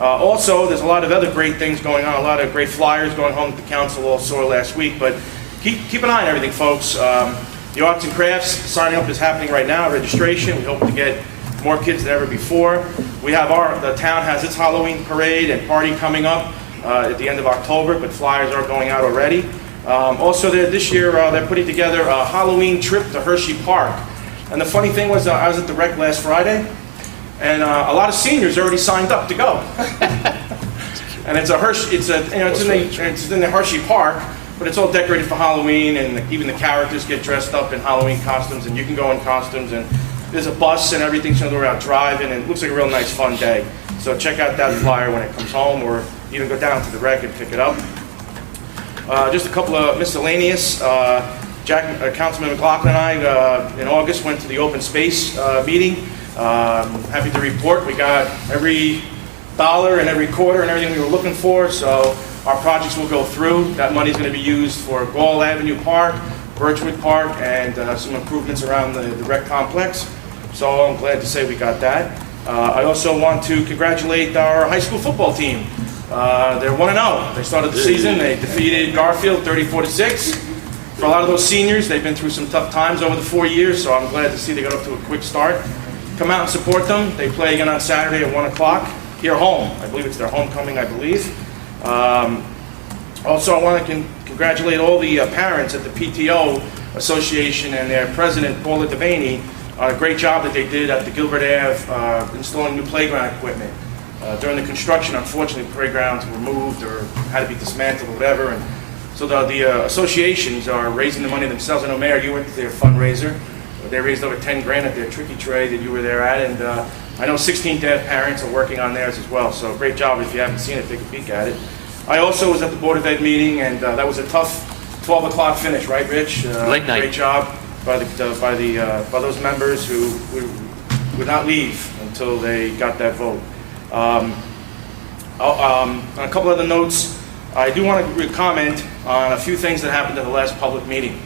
Also, there's a lot of other great things going on. A lot of great flyers going home that the council all saw last week. But keep an eye on everything, folks. The arts and crafts signing up is happening right now. Registration. We hope to get more kids than ever before. We have the town has its Halloween parade and party coming up at the end of October, but flyers are going out already. Also, this year they're putting together a Halloween trip to Hershey Park. And the funny thing was, I was at the rec last Friday, and a lot of seniors already signed up to go. And it's in the Hershey Park, but it's all decorated for Halloween, and even the characters get dressed up in Halloween costumes, and you can go in costumes, and there's a bus and everything, so they're out driving, and it looks like a real nice, fun day. So check out that flyer when it comes home, or even go down to the rec and pick it up. Just a couple of miscellaneous. Councilman McLaughlin and I, in August, went to the open space meeting. Happy to report we got every dollar and every quarter and everything we were looking for, so our projects will go through. That money is going to be used for Gall Avenue Park, Birchwood Park, and some improvements around the rec complex. So I'm glad to say we got that. I also want to congratulate our high school football team. They're 1-0. They started the season. They defeated Garfield 34-6. For a lot of those seniors, they've been through some tough times over the 4 years, so I'm glad to see they got up to a quick start. Come out and support them. They play again on Saturday at 1 o'clock. here home. I believe it's their homecoming, I believe. Also, I want to congratulate all the parents at the PTO Association and their president, Paula Devaney, on a great job that they did at the Gilbert Ave installing new playground equipment. During the construction, unfortunately, playgrounds were moved or had to be dismantled or whatever. And so the associations are raising the money themselves. I know, Mayor, you went to their fundraiser. They raised over 10 grand at their Tricky Tray that you were there at. And I know 16 Ave parents are working on theirs as well. So great job. If you haven't seen it, take a peek at it. I also was at the Board of Ed meeting, and that was a tough 12 o'clock finish, right, Rich? Late night. Great job by those members who would not leave until they got that vote. On a couple other notes, I do want to comment on a few things that happened at the last public meeting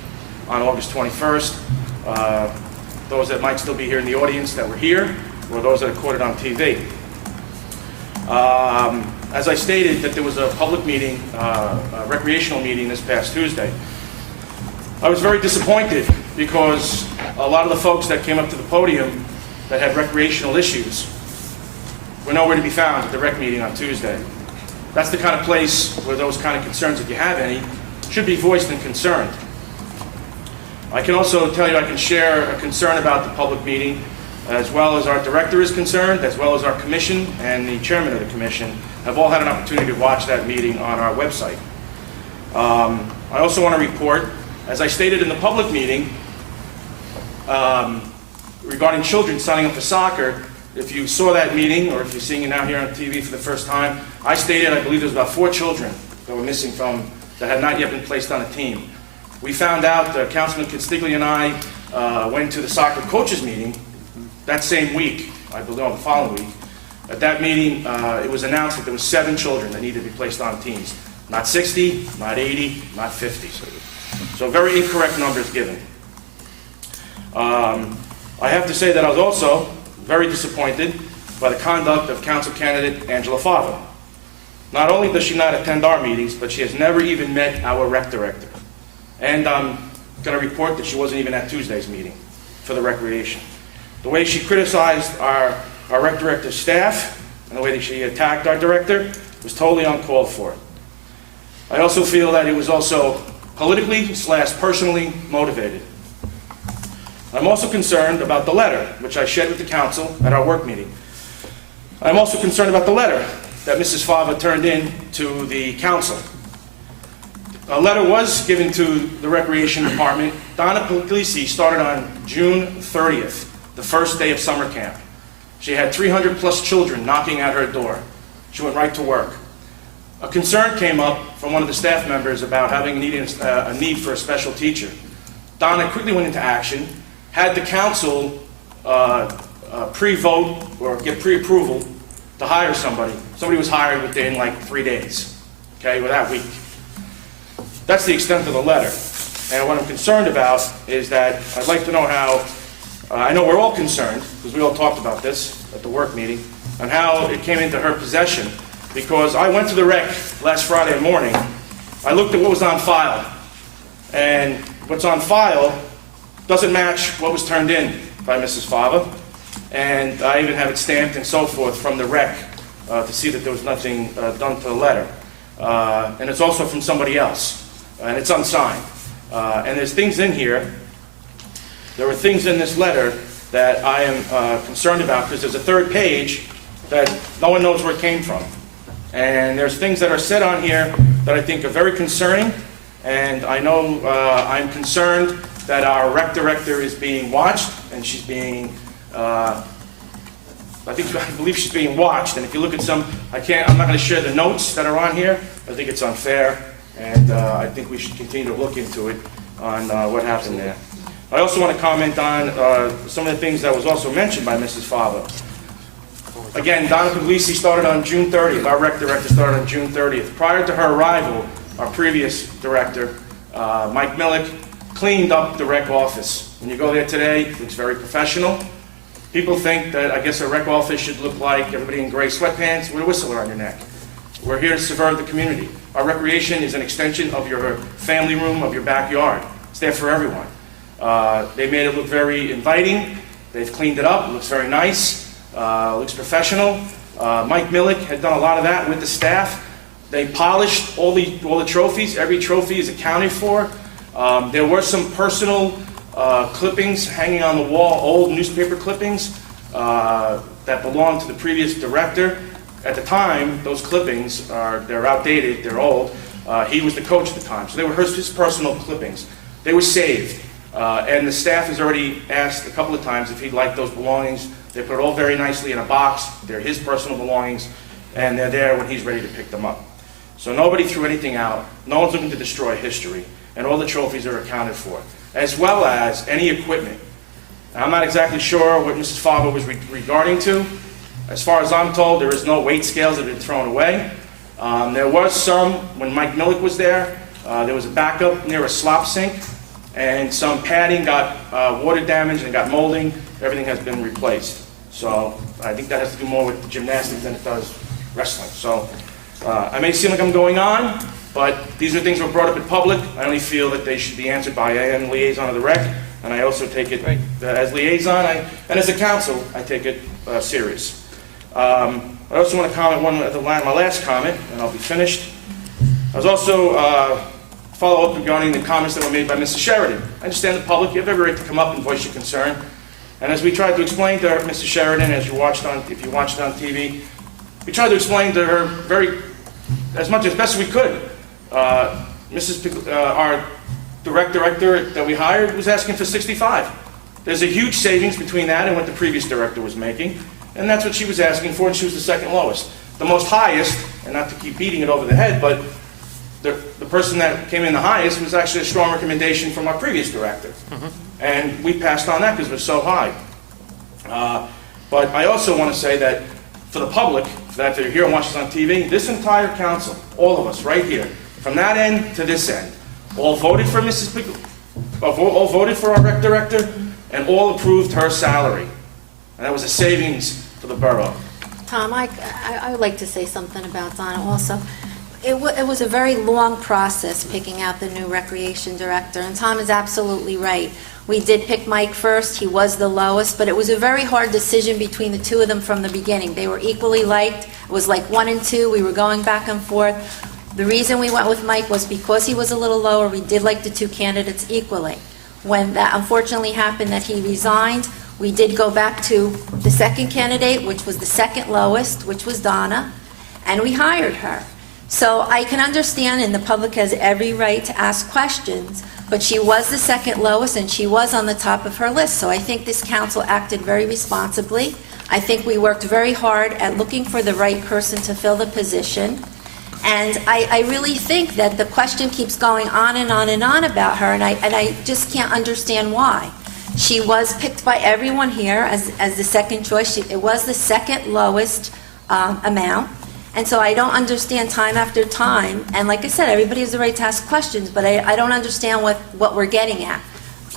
on August 21st. Those that might still be here in the audience that were here, or those that are caught it on TV. As I stated, that there was a public meeting, a recreational meeting this past Tuesday. I was very disappointed because a lot of the folks that came up to the podium that had recreational issues were nowhere to be found at the rec meeting on Tuesday. That's the kind of place where those kind of concerns, if you have any, should be voiced and concerned. I can also tell you I can share a concern about the public meeting, as well as our director is concerned, as well as our commission and the chairman of the commission have all had an opportunity to watch that meeting on our website. I also want to report, as I stated in the public meeting, regarding children signing up for soccer. If you saw that meeting, or if you're seeing it now here on TV for the first time, I stated I believe there was about 4 children that were missing that had not yet been placed on a team. We found out, Councilman Constiglia and I went to the soccer coaches meeting that same week, I believe, the following week. At that meeting, it was announced that there were 7 children that needed to be placed on teams. Not 60, not 80, not 50. So very incorrect numbers given. I have to say that I was also very disappointed by the conduct of council candidate Angela Fava. Not only does she not attend our meetings, but she has never even met our rec director. And I'm going to report that she wasn't even at Tuesday's meeting for the recreation. The way she criticized our rec director's staff and the way that she attacked our director was totally uncalled for. I also feel that it was also politically/personally motivated. I'm also concerned about the letter, which I shared with the council at our work meeting. I'm also concerned about the letter that Mrs. Fava turned in to the council. A letter was given to the Recreation Department. Donna Puglisi started on June 30th, the first day of summer camp. She had 300 plus children knocking at her door. She went right to work. A concern came up from one of the staff members about having a need for a special teacher. Donna quickly went into action, had the council pre-vote or get pre-approval to hire somebody. Somebody was hired within like 3 days, okay, or that week. That's the extent of the letter. And what I'm concerned about is that I'd like to know how, I know we're all concerned, because we all talked about this at the work meeting, on how it came into her possession, because I went to the rec last Friday morning. I looked at what was on file, and what's on file doesn't match what was turned in by Mrs. Fava, and I even have it stamped and so forth from the rec to see that there was nothing done to the letter. And it's also from somebody else, and it's unsigned. And there's things in here, there were things in this letter that I am concerned about, because there's a third page that no one knows where it came from. And there's things that are said on here that I think are very concerning, and I know I'm concerned that our rec director is being watched, and she's being, I believe she's being watched, and if you look at some, I'm not going to share the notes that are on here. I think it's unfair, and I think we should continue to look into it on what happened there. I also want to comment on some of the things that was also mentioned by Mrs. Fava. Again, Donna Puglisi started on June 30th. Our rec director started on June 30th. Prior to her arrival, our previous director, Mike Millick, cleaned up the rec office. When you go there today, it looks very professional. People think that, I guess, a rec office should look like everybody in gray sweatpants with a whistle around your neck. We're here to serve the community. Our recreation is an extension of your family room, of your backyard. It's there for everyone. They made it look very inviting. They've cleaned it up. It looks very nice. Looks professional. Mike Millick had done a lot of that with the staff. They polished all the trophies. Every trophy is accounted for. There were some personal clippings hanging on the wall, old newspaper clippings that belonged to the previous director. At the time, those clippings they're outdated, they're old. He was the coach at the time, so they were his personal clippings. They were saved, and the staff has already asked a couple of times if he'd like those belongings. They put it all very nicely in a box. They're his personal belongings, and they're there when he's ready to pick them up. So nobody threw anything out. No one's looking to destroy history, and all the trophies are accounted for, as well as any equipment. Now, I'm not exactly sure what Mrs. Farber was regarding to. As far as I'm told, there is no weight scales that have been thrown away. There was some, when Mike Millick was there was a backup near a slop sink, and some padding got water damage and got molding. Everything has been replaced. So I think that has to do more with gymnastics than it does wrestling. So I may seem like I'm going on, but these are things that were brought up in public. I only feel that they should be answered by I am liaison of the rec, and I also take it as liaison, and as a council, I take it serious. I also want to comment my last comment, and I'll be finished. I was also follow up regarding the comments that were made by Mrs. Sheridan. I understand the public, you have every right to come up and voice your concern. And as we tried to explain to her, Mrs. Sheridan, if you watched it on TV, we tried to explain to her as best as we could. Our director that we hired was asking for 65. There's a huge savings between that and what the previous director was making, and that's what she was asking for, and she was the second lowest. The most highest, and not to keep beating it over the head, but the person that came in the highest was actually a strong recommendation from our previous director. And we passed on that because it was so high. But I also want to say that for the public, that they're here and watching us on TV, this entire council, all of us right here, from that end to this end, all voted for all voted for our rec director, and all approved her salary. And that was a savings for the borough. Tom, I would like to say something about Donna also. It was a very long process picking out the new recreation director, and Tom is absolutely right. We did pick Mike first. He was the lowest, but it was a very hard decision between the two of them from the beginning. They were equally liked. It was like 1 and 2. We were going back and forth. The reason we went with Mike was because he was a little lower. We did like the two candidates equally. When that unfortunately happened that he resigned, we did go back to the second candidate, which was the second lowest, which was Donna, and we hired her. So I can understand, and the public has every right to ask questions, but she was the second lowest, and she was on the top of her list. So I think this council acted very responsibly. I think we worked very hard at looking for the right person to fill the position. And I really think that the question keeps going on and on and on about her, and I just can't understand why. She was picked by everyone here as the second choice. It was the second lowest amount. And so I don't understand time after time, and like I said, everybody has the right to ask questions, but I don't understand what we're getting at.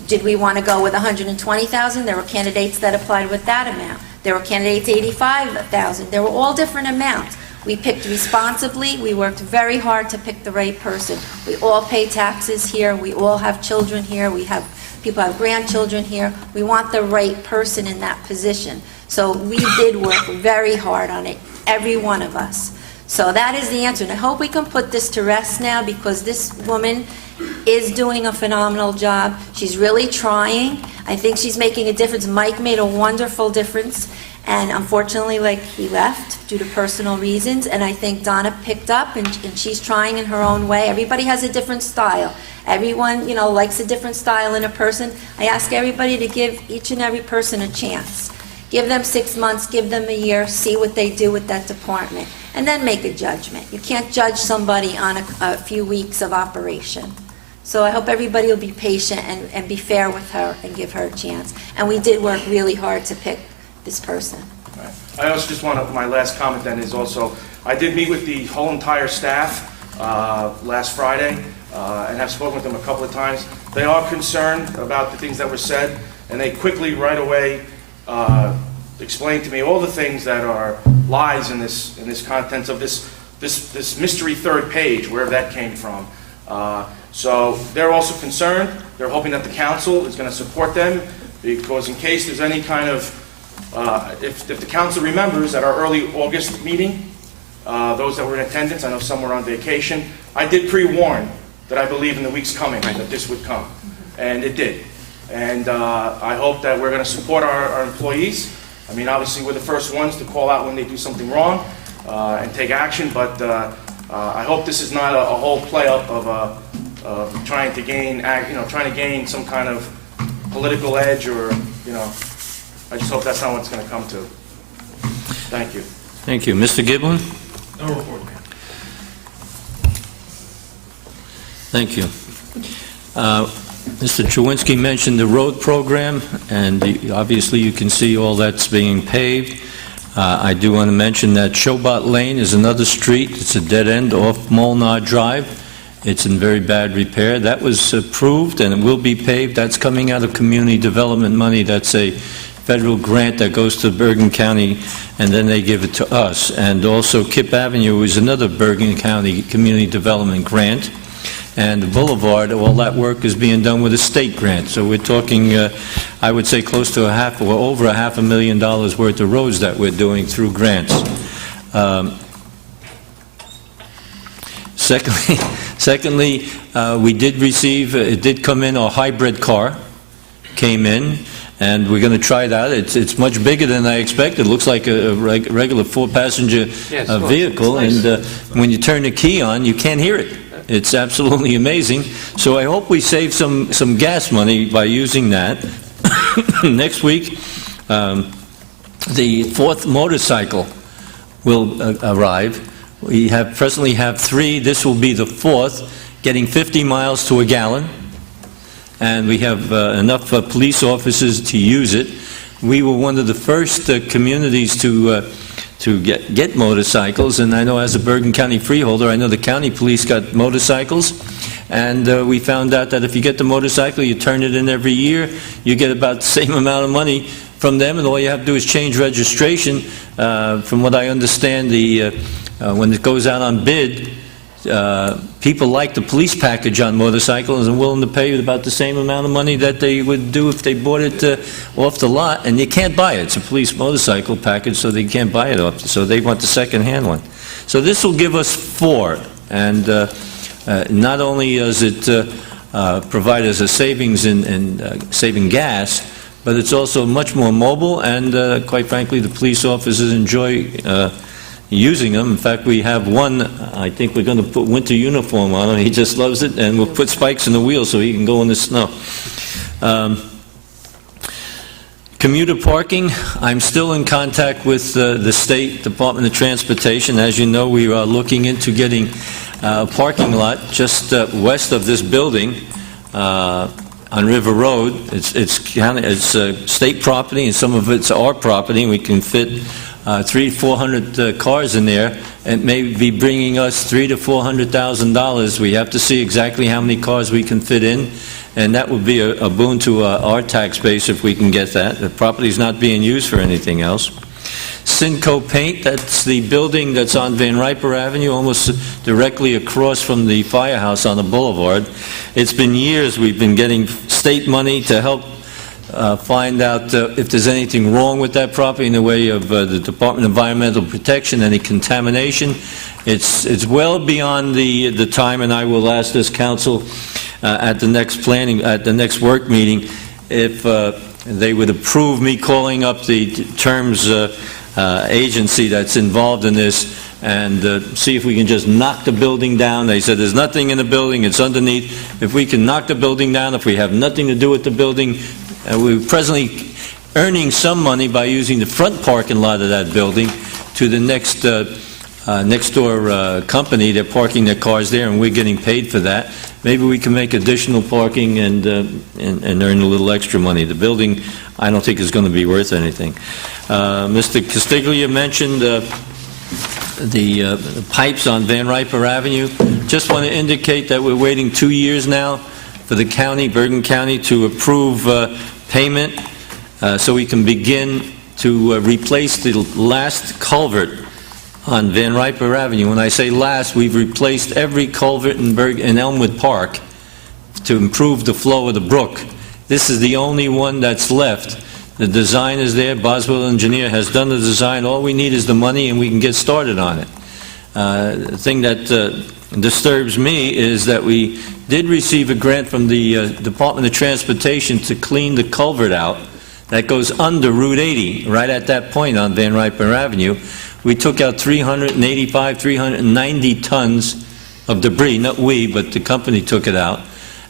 Did we want to go with 120,000? There were candidates that applied with that amount. There were candidates 85,000. There were all different amounts. We picked responsibly. We worked very hard to pick the right person. We all pay taxes here. We all have children here. People have grandchildren here. We want the right person in that position. So we did work very hard on it, every one of us. So that is the answer. And I hope we can put this to rest now, because this woman is doing a phenomenal job. She's really trying. I think she's making a difference. Mike made a wonderful difference. And unfortunately, he left due to personal reasons. And I think Donna picked up, and she's trying in her own way. Everybody has a different style. Everyone, likes a different style in a person. I ask everybody to give each and every person a chance. Give them 6 months, give them a year, see what they do with that department, and then make a judgment. You can't judge somebody on a few weeks of operation. So I hope everybody will be patient and be fair with her and give her a chance. And we did work really hard to pick this person. I also just want to, my last comment then is also, I did meet with the whole entire staff last Friday and have spoken with them a couple of times. They are concerned about the things that were said, and they quickly, right away, explained to me all the things that are lies in this contents of this mystery third page, wherever that came from. So they're also concerned. They're hoping that the council is going to support them, because in case there's any kind of If the council remembers, at our early August meeting, those that were in attendance, I know some were on vacation, I did pre-warn that I believe in the weeks coming that this would come, and it did. And I hope that we're going to support our employees. I mean, obviously, we're the first ones to call out when they do something wrong and take action, but I hope this is not a whole play-up of trying to gain some kind of political edge, or, I just hope that's not what it's going to come to. Thank you. Thank you. Mr. Giblin? No report, Mayor. Thank you. Mr. Chawinski mentioned the road program, and obviously you can see all that's being paved. I do want to mention that Showbot Lane is another street. It's a dead end off Molnar Drive. It's in very bad repair. That was approved, and it will be paved. That's coming out of community development money. That's a federal grant that goes to Bergen County, and then they give it to us. And also Kip Avenue is another Bergen County community development grant. And the Boulevard, all that work is being done with a state grant. So we're talking, I would say, close to over $500,000 worth of roads that we're doing through grants. Secondly, we did receive, it did come in, a hybrid car came in, and we're going to try that. It's much bigger than I expected. It looks like a regular four-passenger vehicle, and when you turn the key on, you can't hear it. It's absolutely amazing. So I hope we save some gas money by using that. Next week, the fourth motorcycle will arrive. We presently have 3. This will be the 4th, getting 50 miles to a gallon. And we have enough police officers to use it. We were one of the first communities to get motorcycles, and I know as a Bergen County freeholder, I know the county police got motorcycles, and we found out that if you get the motorcycle, you turn it in every year, you get about the same amount of money from them, and all you have to do is change registration. From what I understand, when it goes out on bid, people like the police package on motorcycles and willing to pay about the same amount of money that they would do if they bought it off the lot, and you can't buy it. It's a police motorcycle package, so they can't buy it off, so they want the second-hand one. So this will give us 4, and not only does it provide us a savings in saving gas, but it's also much more mobile, and quite frankly, the police officers enjoy using them. In fact, we have one, I think we're going to put winter uniform on him. He just loves it, and we'll put spikes in the wheels so he can go in the snow. Commuter parking, I'm still in contact with the State Department of Transportation. As you know, we are looking into getting a parking lot just west of this building on River Road. It's state property, and some of it's our property, and we can fit 300-400 cars in there. It may be bringing us $300,000 to $400,000. We have to see exactly how many cars we can fit in, and that would be a boon to our tax base if we can get that. The property's not being used for anything else. Cinco Paint, that's the building that's on Van Riper Avenue, almost directly across from the firehouse on the boulevard. It's been years we've been getting state money to help find out if there's anything wrong with that property in the way of the Department of Environmental Protection, any contamination. It's well beyond the time, and I will ask this council at the next work meeting if they would approve me calling up the terms agency that's involved in this and see if we can just knock the building down. They said there's nothing in the building, it's underneath. If we can knock the building down, if we have nothing to do with the building, we're presently earning some money by using the front parking lot of that building to the next door company. They're parking their cars there, and we're getting paid for that. Maybe we can make additional parking and earn a little extra money. The building, I don't think is going to be worth anything. Mr. Castiglia mentioned the pipes on Van Riper Avenue. Just want to indicate that we're waiting 2 years now for the county, Bergen County, to approve payment so we can begin to replace the last culvert on Van Riper Avenue. When I say last, we've replaced every culvert in Elmwood Park to improve the flow of the brook. This is the only one that's left The design is there. Boswell Engineer has done the design. All we need is the money, and we can get started on it. The thing that disturbs me is that we did receive a grant from the Department of Transportation to clean the culvert out that goes under Route 80, right at that point on Van Riper Avenue. We took out 390 tons of debris, not we, but the company took it out,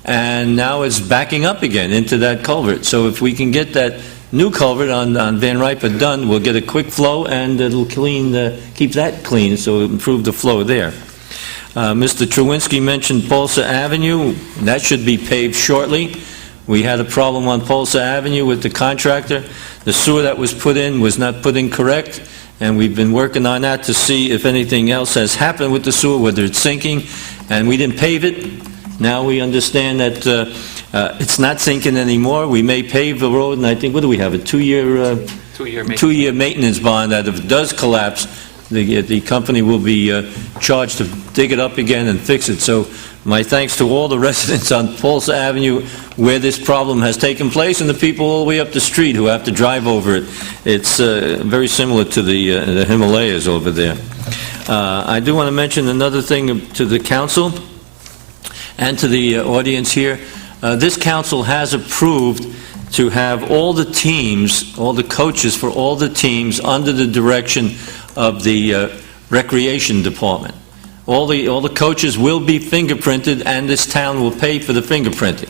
and now it's backing up again into that culvert. So if we can get that new culvert on Van Riper done, we'll get a quick flow, and it'll keep that clean, so it'll improve the flow there. Mr. Truwinski mentioned Polsa Avenue. That should be paved shortly. We had a problem on Polsa Avenue with the contractor. The sewer that was put in was not put in correct, and we've been working on that to see if anything else has happened with the sewer, whether it's sinking, and we didn't pave it. Now we understand that it's not sinking anymore. We may pave the road, and I think, what do we have, a two-year maintenance bond that if it does collapse, the company will be charged to dig it up again and fix it. So my thanks to all the residents on Polsa Avenue where this problem has taken place, and the people all the way up the street who have to drive over it. It's very similar to the Himalayas over there. I do want to mention another thing to the council and to the audience here. This council has approved to have all the teams, all the coaches for all the teams under the direction of the Recreation Department. All the coaches will be fingerprinted, and this town will pay for the fingerprinting.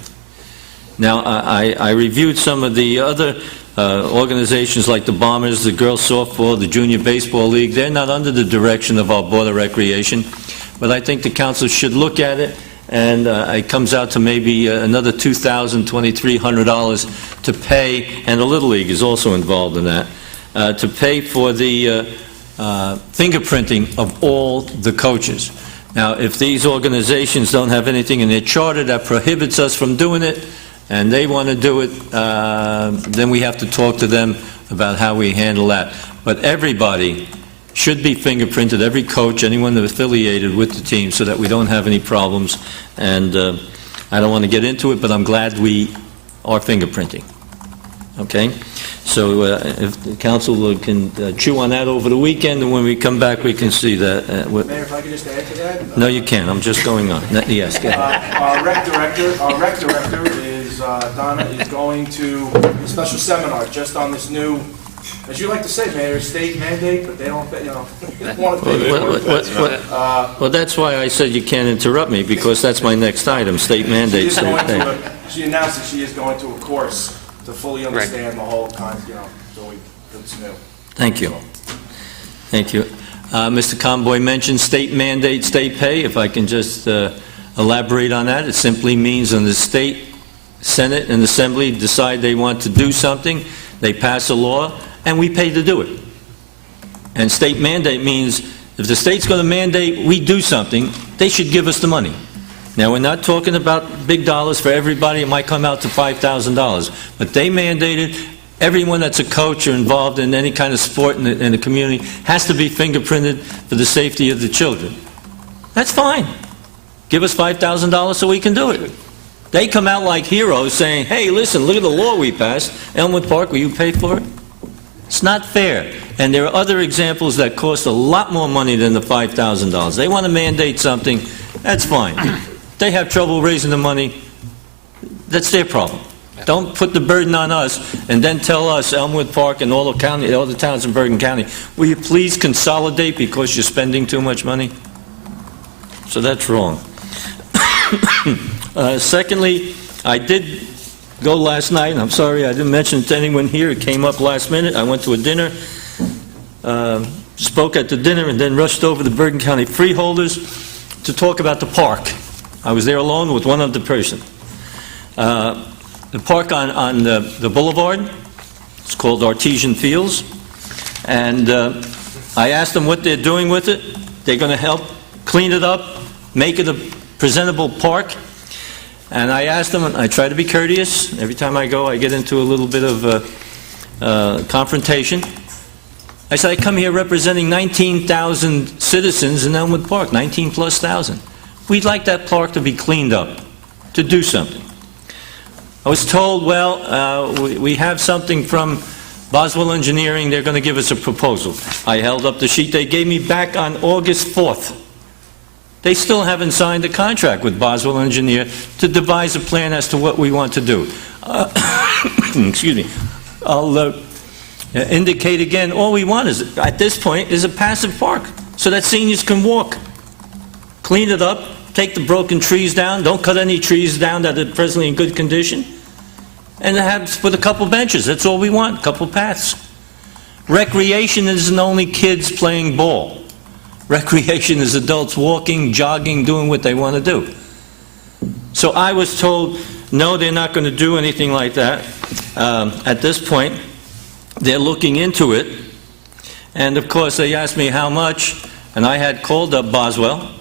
Now, I reviewed some of the other organizations like the Bombers, the Girls Softball, the Junior Baseball League. They're not under the direction of our Board of Recreation, but I think the council should look at it, and it comes out to maybe another $2,000, $2,300 to pay, and the Little League is also involved in that, to pay for the fingerprinting of all the coaches. Now, if these organizations don't have anything in their charter that prohibits us from doing it, and they want to do it, then we have to talk to them about how we handle that. But everybody should be fingerprinted, every coach, anyone that's affiliated with the team, so that we don't have any problems. And I don't want to get into it, but I'm glad we are fingerprinting. Okay? So if the council can chew on that over the weekend, and when we come back, we can see that. Mayor, if I could just add to that? No, you can't. I'm just going on. Yes, go ahead. Our rec director is, Donna, is going to a special seminar just on this new, as you like to say, Mayor, state mandate, but they don't, they don't want to pay for it. Well, that's why I said you can't interrupt me, because that's my next item, state mandate, state pay. She announced that she is going to a course to fully understand the whole so it's new. Thank you. Thank you. Mr. Conboy mentioned state mandate, state pay. If I can just elaborate on that, it simply means when the state Senate and Assembly decide they want to do something, they pass a law, and we pay to do it. And state mandate means if the state's going to mandate we do something, they should give us the money. Now, we're not talking about big dollars for everybody. It might come out to $5,000. But they mandated everyone that's a coach or involved in any kind of sport in the community has to be fingerprinted for the safety of the children. That's fine. Give us $5,000 so we can do it. They come out like heroes saying, hey, listen, look at the law we passed. Elmwood Park, will you pay for it? It's not fair. And there are other examples that cost a lot more money than the $5,000. They want to mandate something, that's fine. They have trouble raising the money, that's their problem. Don't put the burden on us and then tell us, Elmwood Park and all the towns in Bergen County, will you please consolidate because you're spending too much money? So that's wrong. Secondly, I did go last night, and I'm sorry I didn't mention it to anyone here, it came up last minute. I went to a dinner, spoke at the dinner, and then rushed over to Bergen County Freeholders to talk about the park. I was there alone with one other person. The park on the boulevard, it's called Artesian Fields, and I asked them what they're doing with it. They're going to help clean it up, make it a presentable park. And I asked them, and I try to be courteous. Every time I go, I get into a little bit of confrontation. I said, I come here representing 19,000 citizens in Elmwood Park, 19+ thousand. We'd like that park to be cleaned up, to do something. I was told, well, we have something from Boswell Engineering, they're going to give us a proposal. I held up the sheet they gave me back on August 4th. They still haven't signed a contract with Boswell Engineer to devise a plan as to what we want to do. Excuse me. I'll indicate again, all we want is, at this point, is a passive park so that seniors can walk. Clean it up, take the broken trees down, don't cut any trees down that are presently in good condition, and put a couple benches. That's all we want, a couple paths. Recreation isn't only kids playing ball. Recreation is adults walking, jogging, doing what they want to do. So I was told, no, they're not going to do anything like that. At this point, they're looking into it. And of course, they asked me how much, and I had called up Boswell,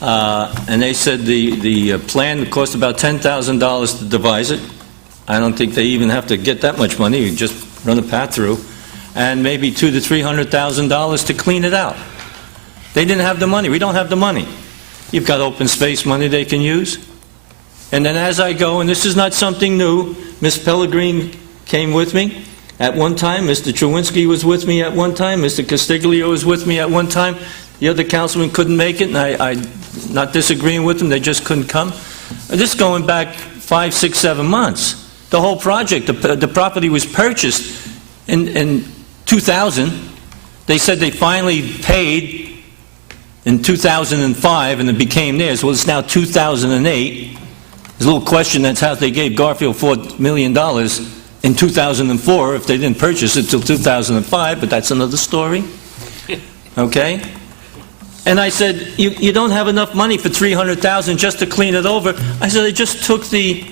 and they said the plan would cost about $10,000 to devise it. I don't think they even have to get that much money. You just run a path through, and maybe $200,000 to $300,000 to clean it out. They didn't have the money. We don't have the money. You've got open space money they can use. And then as I go, and this is not something new, Ms. Pellegrini came with me at one time, Mr. Chewinski was with me at one time, Mr. Castiglio was with me at one time. The other councilman couldn't make it, and I'm not disagreeing with them, they just couldn't come. This is going back 5, 6, 7 months. The whole project, the property was purchased in 2000. They said they finally paid in 2005, and it became theirs. Well, it's now 2008. There's a little question, that's how they gave Garfield $4 million in 2004 if they didn't purchase it till 2005, but that's another story. Okay? And I said, you don't have enough money for $300,000 just to clean it over. I said, I just took the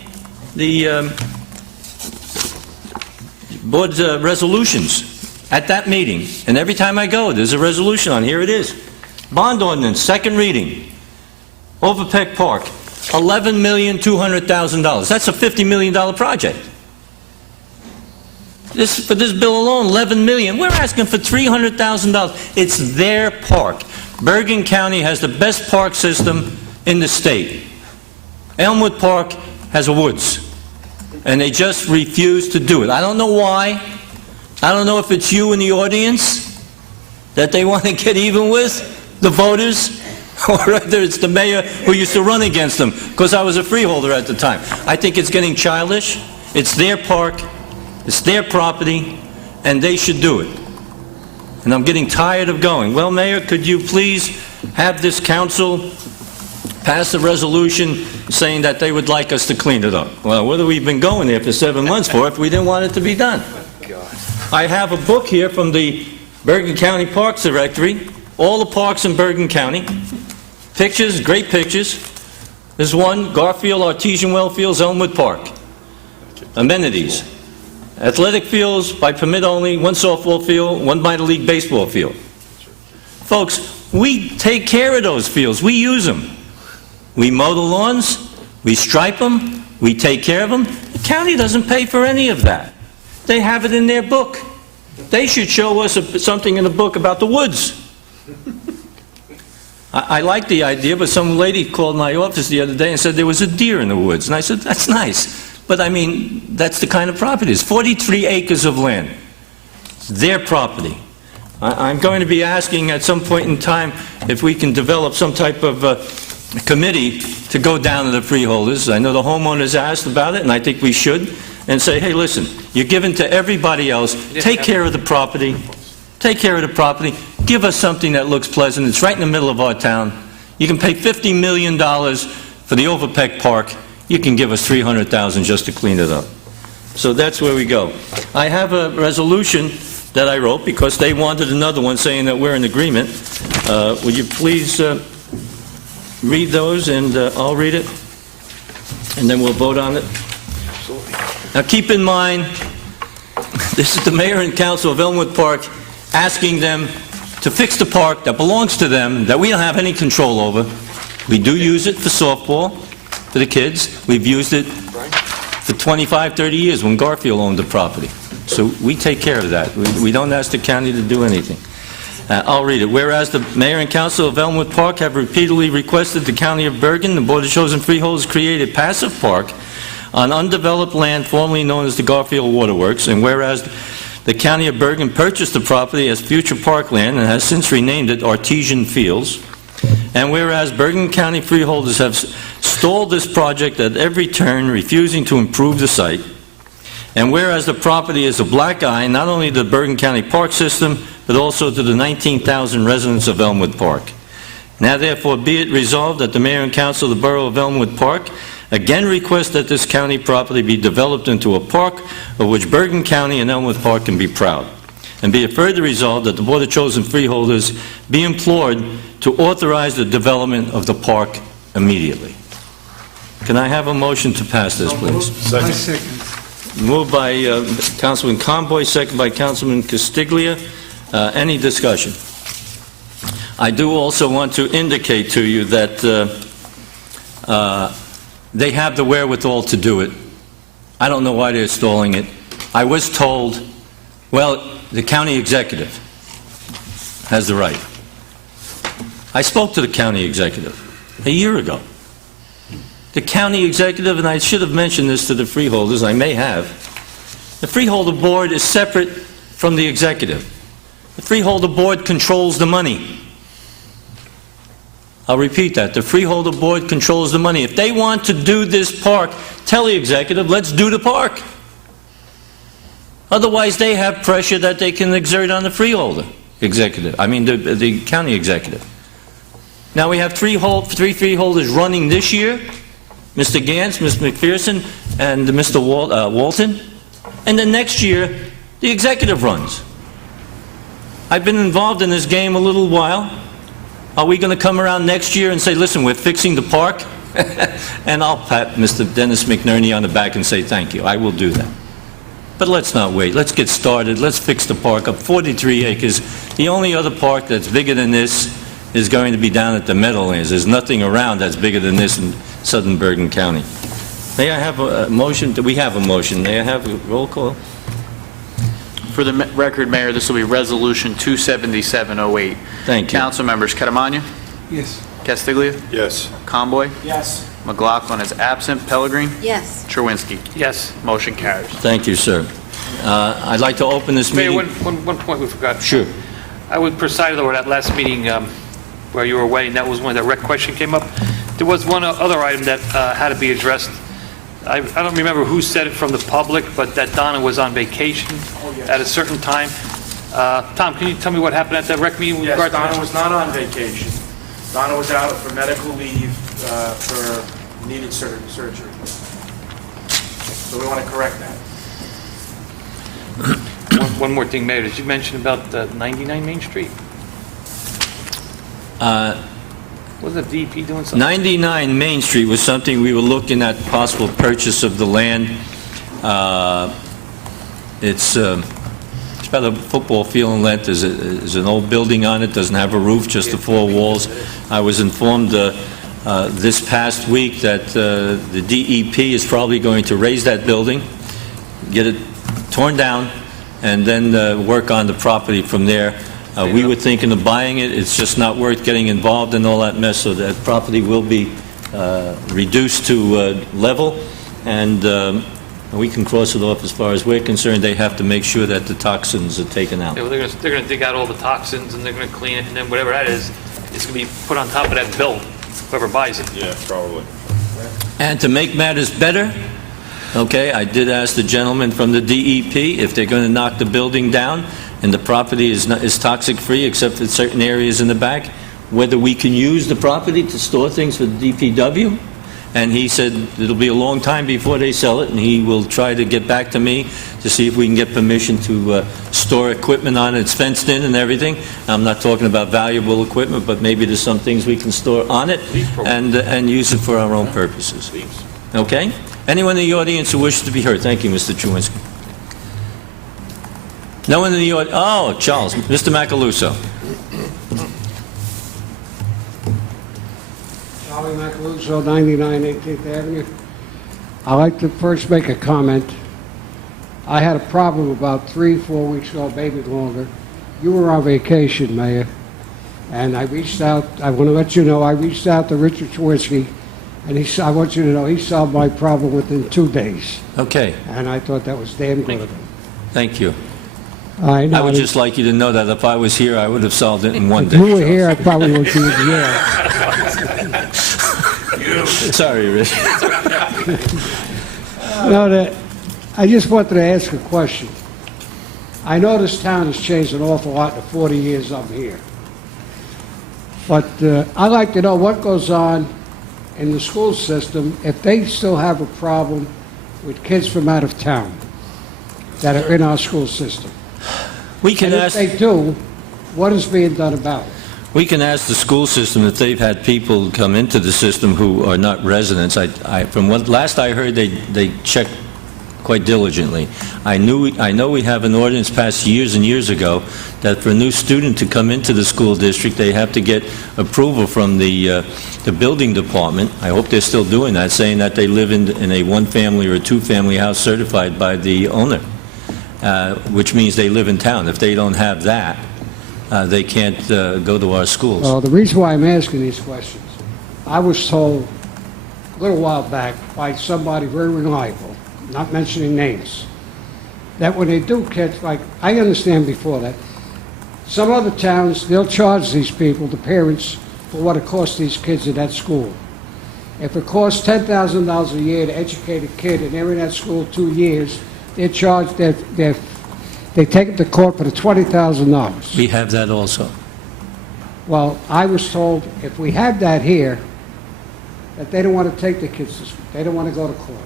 board's resolutions at that meeting, and every time I go, there's a resolution on. Here it is. Bond ordinance, second reading. Overpeck Park, $11,200,000. That's a $50 million project. For this bill alone, $11 million. We're asking for $300,000. It's their park. Bergen County has the best park system in the state. Elmwood Park has a woods, and they just refuse to do it. I don't know why. I don't know if it's you in the audience that they want to get even with, the voters, or whether it's the mayor who used to run against them, because I was a freeholder at the time. I think it's getting childish. It's their park, it's their property, and they should do it. And I'm getting tired of going, well, Mayor, could you please have this council pass a resolution saying that they would like us to clean it up? Well, what have we been going there for 7 months for if we didn't want it to be done? I have a book here from the Bergen County Parks Directory, all the parks in Bergen County. Pictures, great pictures. There's one, Garfield Artesian Well Fields, Elmwood Park. Amenities. Athletic fields by permit only, one softball field, one minor league baseball field. Folks, we take care of those fields. We use them. We mow the lawns, we stripe them, we take care of them. The county doesn't pay for any of that. They have it in their book. They should show us something in the book about the woods. I like the idea, but some lady called my office the other day and said there was a deer in the woods. And I said, that's nice. But I mean, that's the kind of property. It's 43 acres of land. It's their property. I'm going to be asking at some point in time if we can develop some type of committee to go down to the freeholders. I know the homeowners asked about it, and I think we should, and say, hey, listen, you're giving to everybody else. Take care of the property. Take care of the property. Give us something that looks pleasant. It's right in the middle of our town. You can pay $50 million for the Overpeck Park. You can give us $300,000 just to clean it up. So that's where we go. I have a resolution that I wrote because they wanted another one saying that we're in agreement. Would you please read those, and I'll read it, and then we'll vote on it. Now keep in mind, this is the mayor and council of Elmwood Park asking them to fix the park that belongs to them, that we don't have any control over. We do use it for softball, for the kids. We've used it for 25, 30 years when Garfield owned the property. So we take care of that. We don't ask the county to do anything. I'll read it. Whereas the mayor and council of Elmwood Park have repeatedly requested the county of Bergen, the Board of Chosen Freeholders, create a passive park on undeveloped land formerly known as the Garfield Waterworks, and whereas the County of Bergen purchased the property as future parkland and has since renamed it Artesian Fields, and whereas Bergen County freeholders have stalled this project at every turn, refusing to improve the site, and whereas the property is a black eye not only to the Bergen County Park System, but also to the 19,000 residents of Elmwood Park. Now therefore be it resolved that the Mayor and Council of the Borough of Elmwood Park again request that this county property be developed into a park of which Bergen County and Elmwood Park can be proud. And be it further resolved that the Board of Chosen Freeholders be implored to authorize the development of the park immediately. Can I have a motion to pass this, please? I second. Moved by Councilman Conboy, second by Councilman Castiglia. Any discussion? I do also want to indicate to you that they have the wherewithal to do it. I don't know why they're stalling it. I was told, well, the county executive has the right. I spoke to the county executive a year ago. The county executive, and I should have mentioned this to the freeholders, I may have, the freeholder board is separate from the executive. The freeholder board controls the money. I'll repeat that. The freeholder board controls the money. If they want to do this park, tell the executive, let's do the park. Otherwise, they have pressure that they can exert on the freeholder executive. I mean, the county executive. Now we have three freeholders running this year, Mr. Gantz, Mr. McPherson, and Mr. Walton. And then next year, the executive runs. I've been involved in this game a little while. Are we going to come around next year and say, listen, we're fixing the park? And I'll pat Mr. Dennis McNerney on the back and say, thank you. I will do that. But let's not wait. Let's get started. Let's fix the park up. 43 acres. The only other park that's bigger than this is going to be down at the Meadowlands. There's nothing around that's bigger than this in southern Bergen County. May I have a motion? We have a motion. May I have a roll call? For the record, Mayor, this will be Resolution 27708. Thank you. Council members Katamanya, Yes. Castiglia, Yes. Conboy, Yes. McLaughlin is absent, Pellegrin, Yes. Cherwinsky. Yes. Motion carries. Thank you, sir. I'd like to open this Mayor, meeting. one point we forgot. Sure. I would preside over that last meeting where you were away, and that was when that rec question came up. There was one other item that had to be addressed. I don't remember who said it from the public, but that Donna was on vacation at a certain time. Tom, can you tell me what happened at that rec meeting? with Yes, regard to Donna that? was not on vacation. Donna was out for medical leave for needed surgery. So we want to correct that. One more thing, Mayor. Did you mention about 99 Main Street? Wasn't the DEP doing something? 99 Main Street was something we were looking at, possible purchase of the land. It's about a football field in length. There's an old building on it, doesn't have a roof, just the four walls. I was informed this past week that the DEP is probably going to raise that building, get it torn down, and then work on the property from there. We were thinking of buying it. It's just not worth getting involved in all that mess, so that property will be reduced to level, and we can cross it off as far as we're concerned. They have to make sure that the toxins are taken out. Yeah, well, they're going to dig out all the toxins, and they're going to clean it, and then whatever that is, it's going to be put on top of that bill, whoever buys it. Yeah, probably. And to make matters better, okay, I did ask the gentleman from the DEP if they're going to knock the building down and the property is toxic-free except in certain areas in the back, whether we can use the property to store things for the DPW. And he said it'll be a long time before they sell it, and he will try to get back to me to see if we can get permission to store equipment on it. It's fenced in and everything. I'm not talking about valuable equipment, but maybe there's some things we can store on it and use it for our own purposes. Okay? Anyone in the audience who wishes to be heard? Thank you, Mr. Chewinski. No one in the audience? Oh, Charles. Mr. Macaluso. Charlie Macaluso, 99 18th Avenue. I'd like to first make a comment. I had a problem about 3-4 weeks ago, maybe longer. You were on vacation, Mayor, and I reached out. I want to let you know I reached out to Richard Chewinski, And I want you to know, he solved my problem within 2 days, Okay, and I thought that was damn good of him. thank you. I I would just like you to know that if I was here, I would have solved it in one If you were day. here, I probably would be in jail. Sorry, Rich. I just wanted to ask a question. I know this town has changed an awful lot in the 40 years I'm here. But I'd like to know what goes on in the school system if they still have a problem with kids from out of town that are in our school system. We can And if ask, they do, what is being done about it? we can ask the school system if they've had people come into the system who are not residents. From what last I heard, they checked quite diligently. I know we have an ordinance passed years and years ago that for a new student to come into the school district, they have to get approval from the building department. I hope they're still doing that, saying that they live in a one-family or a two-family house certified by the owner, which means they live in town. If they don't have that, they can't go to our schools. Well, the reason why I'm asking these questions, I was told a little while back by somebody very reliable, not mentioning names, that when they do catch, like, I understand before that, some other towns, they'll charge these people, the parents, for what it costs these kids in that school. If it costs $10,000 a year to educate a kid and they're in that school 2 years, they're charged, they take it to court for the $20,000. We have that also. Well, I was told if we had that here, that they don't want to take the kids to school. They don't want to go to court.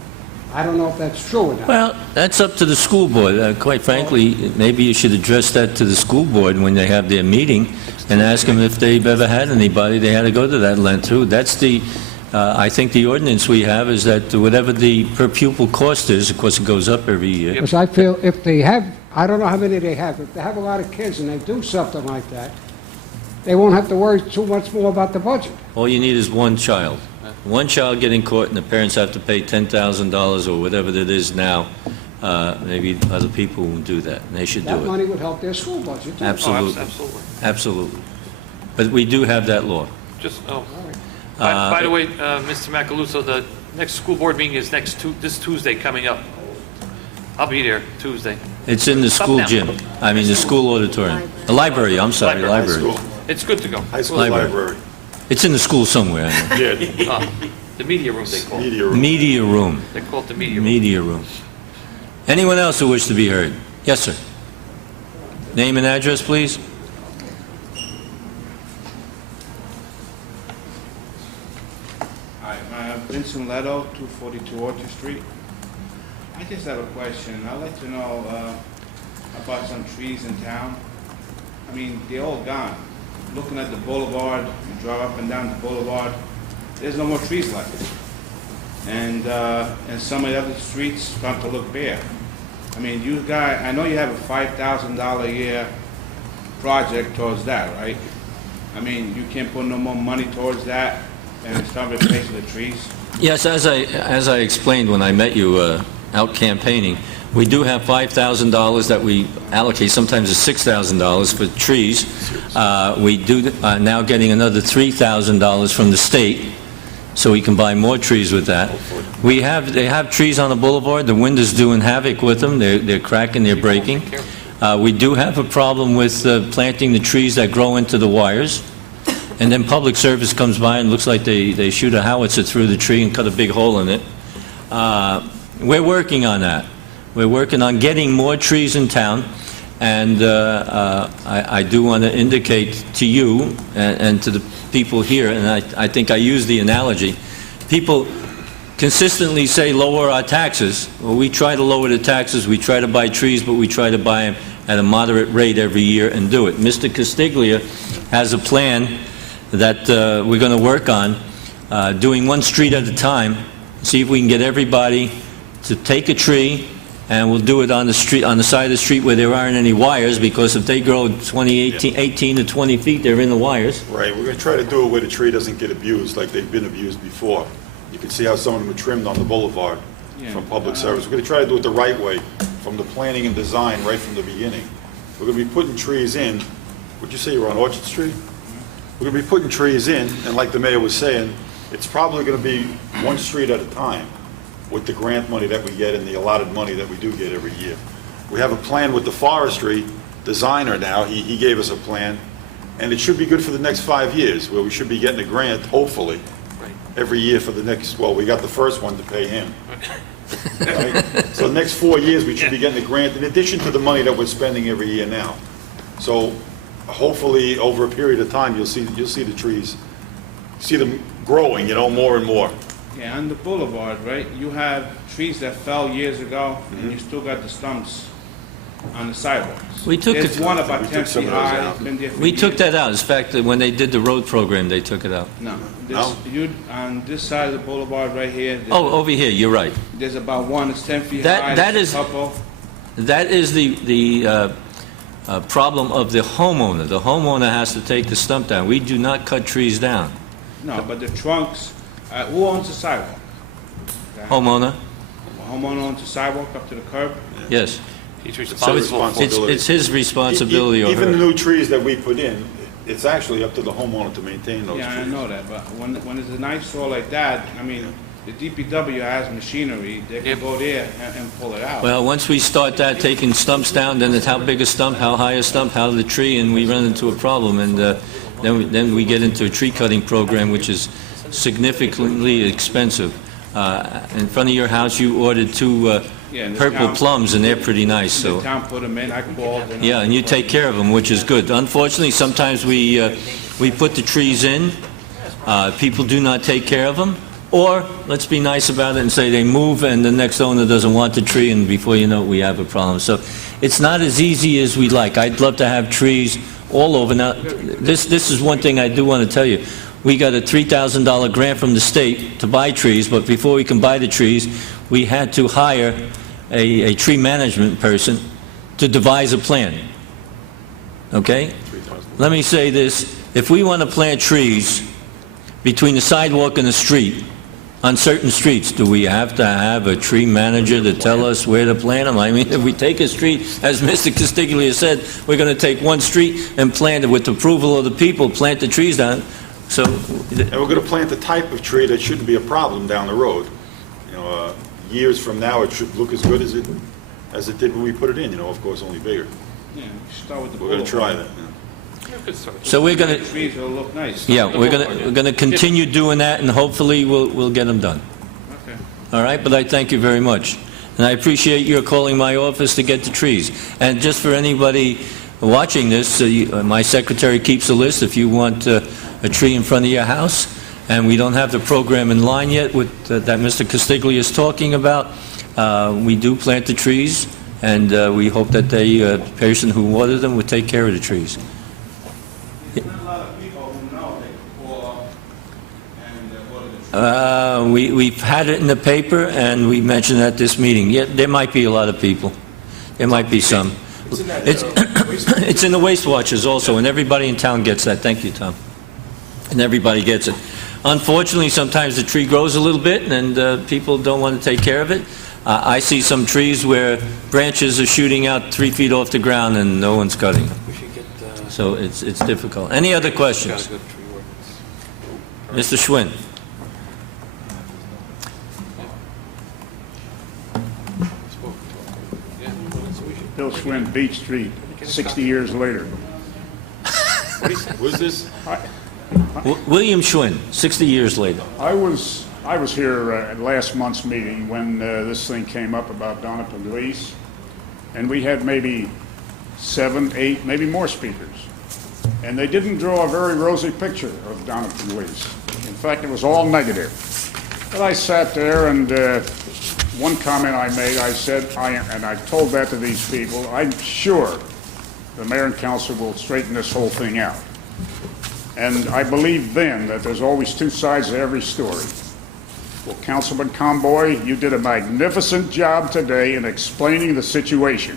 I don't know if that's true or not. Well, that's up to the school board. Quite frankly, maybe you should address that to the school board when they have their meeting and ask them if they've ever had anybody they had to go to that length through. That's I think the ordinance we have is that whatever the per pupil cost is, of course, it goes up every year. Because I feel if they have, I don't know how many they have, if they have a lot of kids and they do something like that, they won't have to worry too much more about the budget. All you need is one child. One child getting caught and the parents have to pay $10,000 or whatever it is now. Maybe other people will do that, and they should That do it. money would help their school budget, too. Absolutely. Oh, absolutely. Absolutely. But we do have that law. Just, by the way, Mr. Macaluso, the next school board meeting is this Tuesday coming up. I'll be there Tuesday. It's in the school Up now. gym. I mean, the school auditorium. The library, I'm sorry, library. It's good to go. High school Library. library. It's in the school somewhere, I know. Yeah, The media room, they call it. media room. Media room. They call it the media room. Media room. Anyone else who wish to be heard? Yes, sir. Name and address, please. Hi, I'm Vincent Leto, 242 Orchard Street. I just have a question. I'd like to know about some trees in town. I mean, they're all gone. Looking at the boulevard, you drive up and down the boulevard, there's no more trees left. And some of the other streets start to look bare. I mean, you guys, I know you have a $5,000 a year project towards that, right? I mean, you can't put no more money towards that and start replacing the trees? Yes, as I explained when I met you out campaigning, we do have $5,000 that we allocate, sometimes it's $6,000 for trees. We do now getting another $3,000 from the state, so we can buy more trees with that. They have trees on the boulevard, the wind is doing havoc with them, they're cracking, they're breaking. We do have a problem with planting the trees that grow into the wires, and then public service comes by and looks like they shoot a howitzer through the tree and cut a big hole in it. We're working on that. We're working on getting more trees in town, and I do want to indicate to you and to the people here, and I think I use the analogy, people consistently say lower our taxes. Well, we try to lower the taxes, we try to buy trees, but we try to buy them at a moderate rate every year and do it. Mr. Castiglia has a plan that we're going to work on, doing one street at a time, see if we can get everybody to take a tree, and we'll do it on the street, on the side of the street where there aren't any wires, because if they grow 18 to 20 feet, they're in the wires. Right, we're going to try to do it where the tree doesn't get abused like they've been abused before. You can see how some of them were trimmed on the boulevard from public service. We're going to try to do it the right way, from the planning and design, right from the beginning. We're going to be putting trees in. What'd you say, you were on Orchard Street? We're going to be putting trees in, and like the mayor was saying, it's probably going to be one street at a time with the grant money that we get and the allotted money that we do get every year. We have a plan with the forestry designer now. He gave us a plan, and it should be good for the next 5 years, where we should be getting a grant, hopefully, every year for the next, well, we got the first one to pay him. Right? So the next 4 years, we should be getting a grant in addition to the money that we're spending every year now. So hopefully, over a period of time, you'll see the trees, see them growing, more and more. Yeah, on the boulevard, right, you have trees that fell years ago, and you still got the stumps on the sidewalks. We took There's it- one about We 10 took some feet of those high, out. it's been there for We took years. that out. In fact, when they did the road program, they took it out. No, No? on this side of the boulevard right here, Oh, over here, you're right. there's about one that's 10 feet That- high, that there's is- a couple. That is the problem of the homeowner. The homeowner has to take the stump down. We do not cut trees down. No, but the trunks, who owns the sidewalk? Homeowner, The homeowner owns the sidewalk up to the curb? yes. He's So responsible it's, for responsibility. it's his responsibility or Even the her. new trees that we put in, it's actually up to the homeowner to maintain those Yeah, I trees. know that, but when it's a nice soil like that, I mean, the DPW has machinery, they can go there and pull it out. Well, once we start that, taking stumps down, then it's how big a stump, how high a stump, how the tree, and we run into a problem. And then we get into a tree cutting program, which is significantly expensive. In front of your house, you ordered two Yeah, and the purple town- plums, and they're pretty nice, so. The town put them in, I called. Yeah, and you take care of them, which is good. Unfortunately, sometimes we put the trees in, people do not take care of them, or, let's be nice about it and say they move and the next owner doesn't want the tree, and before you know it, we have a problem. So it's not as easy as we'd like. I'd love to have trees all over. Now, this is one thing I do want to tell you. We got a $3,000 grant from the state to buy trees, but before we can buy the trees, we had to hire a tree management person to devise a plan. Okay? Let me say this, if we want to plant trees between the sidewalk and the street, on certain streets, do we have to have a tree manager to tell us where to plant them? I mean, if we take a street, as Mr. Castiglia said, we're going to take one street and plant it with the approval of the people, plant the trees down, so, And we're going to plant the type of tree that shouldn't be a problem down the road. Years from now, it should look as good as it did when we put it in, of course, only bigger. Yeah, start with the We're going to try boulevard. that. so we're going The to, trees will look nice. yeah, we're going to continue doing that, and hopefully we'll get them done. Okay. All right, but I thank you very much. And I appreciate your calling my office to get the trees. And just for anybody watching this, my secretary keeps a list if you want a tree in front of your house, and we don't have the program in line yet with that Mr. Castiglia is talking about. We do plant the trees, and we hope that the person who watered them would take care of the trees. There's not a lot of people who know they can pull up and water the trees. We've had it in the paper, and we mentioned at this meeting. Yeah, there might be a lot of people. There might be some. It's in the waste watchers also, and everybody in town gets that. Thank you, Tom. And everybody gets it. Unfortunately, sometimes the tree grows a little bit, and people don't want to take care of it. I see some trees where branches are shooting out 3 feet off the ground, and no one's cutting them. So it's difficult. Any other questions? Mr. Schwinn? Bill Schwinn, Beach Street, 60 years later. Who's this? William Schwinn, 60 years later. I was here at last month's meeting when this thing came up about Donna Pugliese, and we had maybe 7, 8, maybe more speakers. And they didn't draw a very rosy picture of Donna Pugliese. In fact, it was all negative. But I sat there, and one comment I made, I said, and I told that to these people, I'm sure the mayor and council will straighten this whole thing out. And I believed then that there's always two sides to every story. Well, Councilman Comboy, you did a magnificent job today in explaining the situation.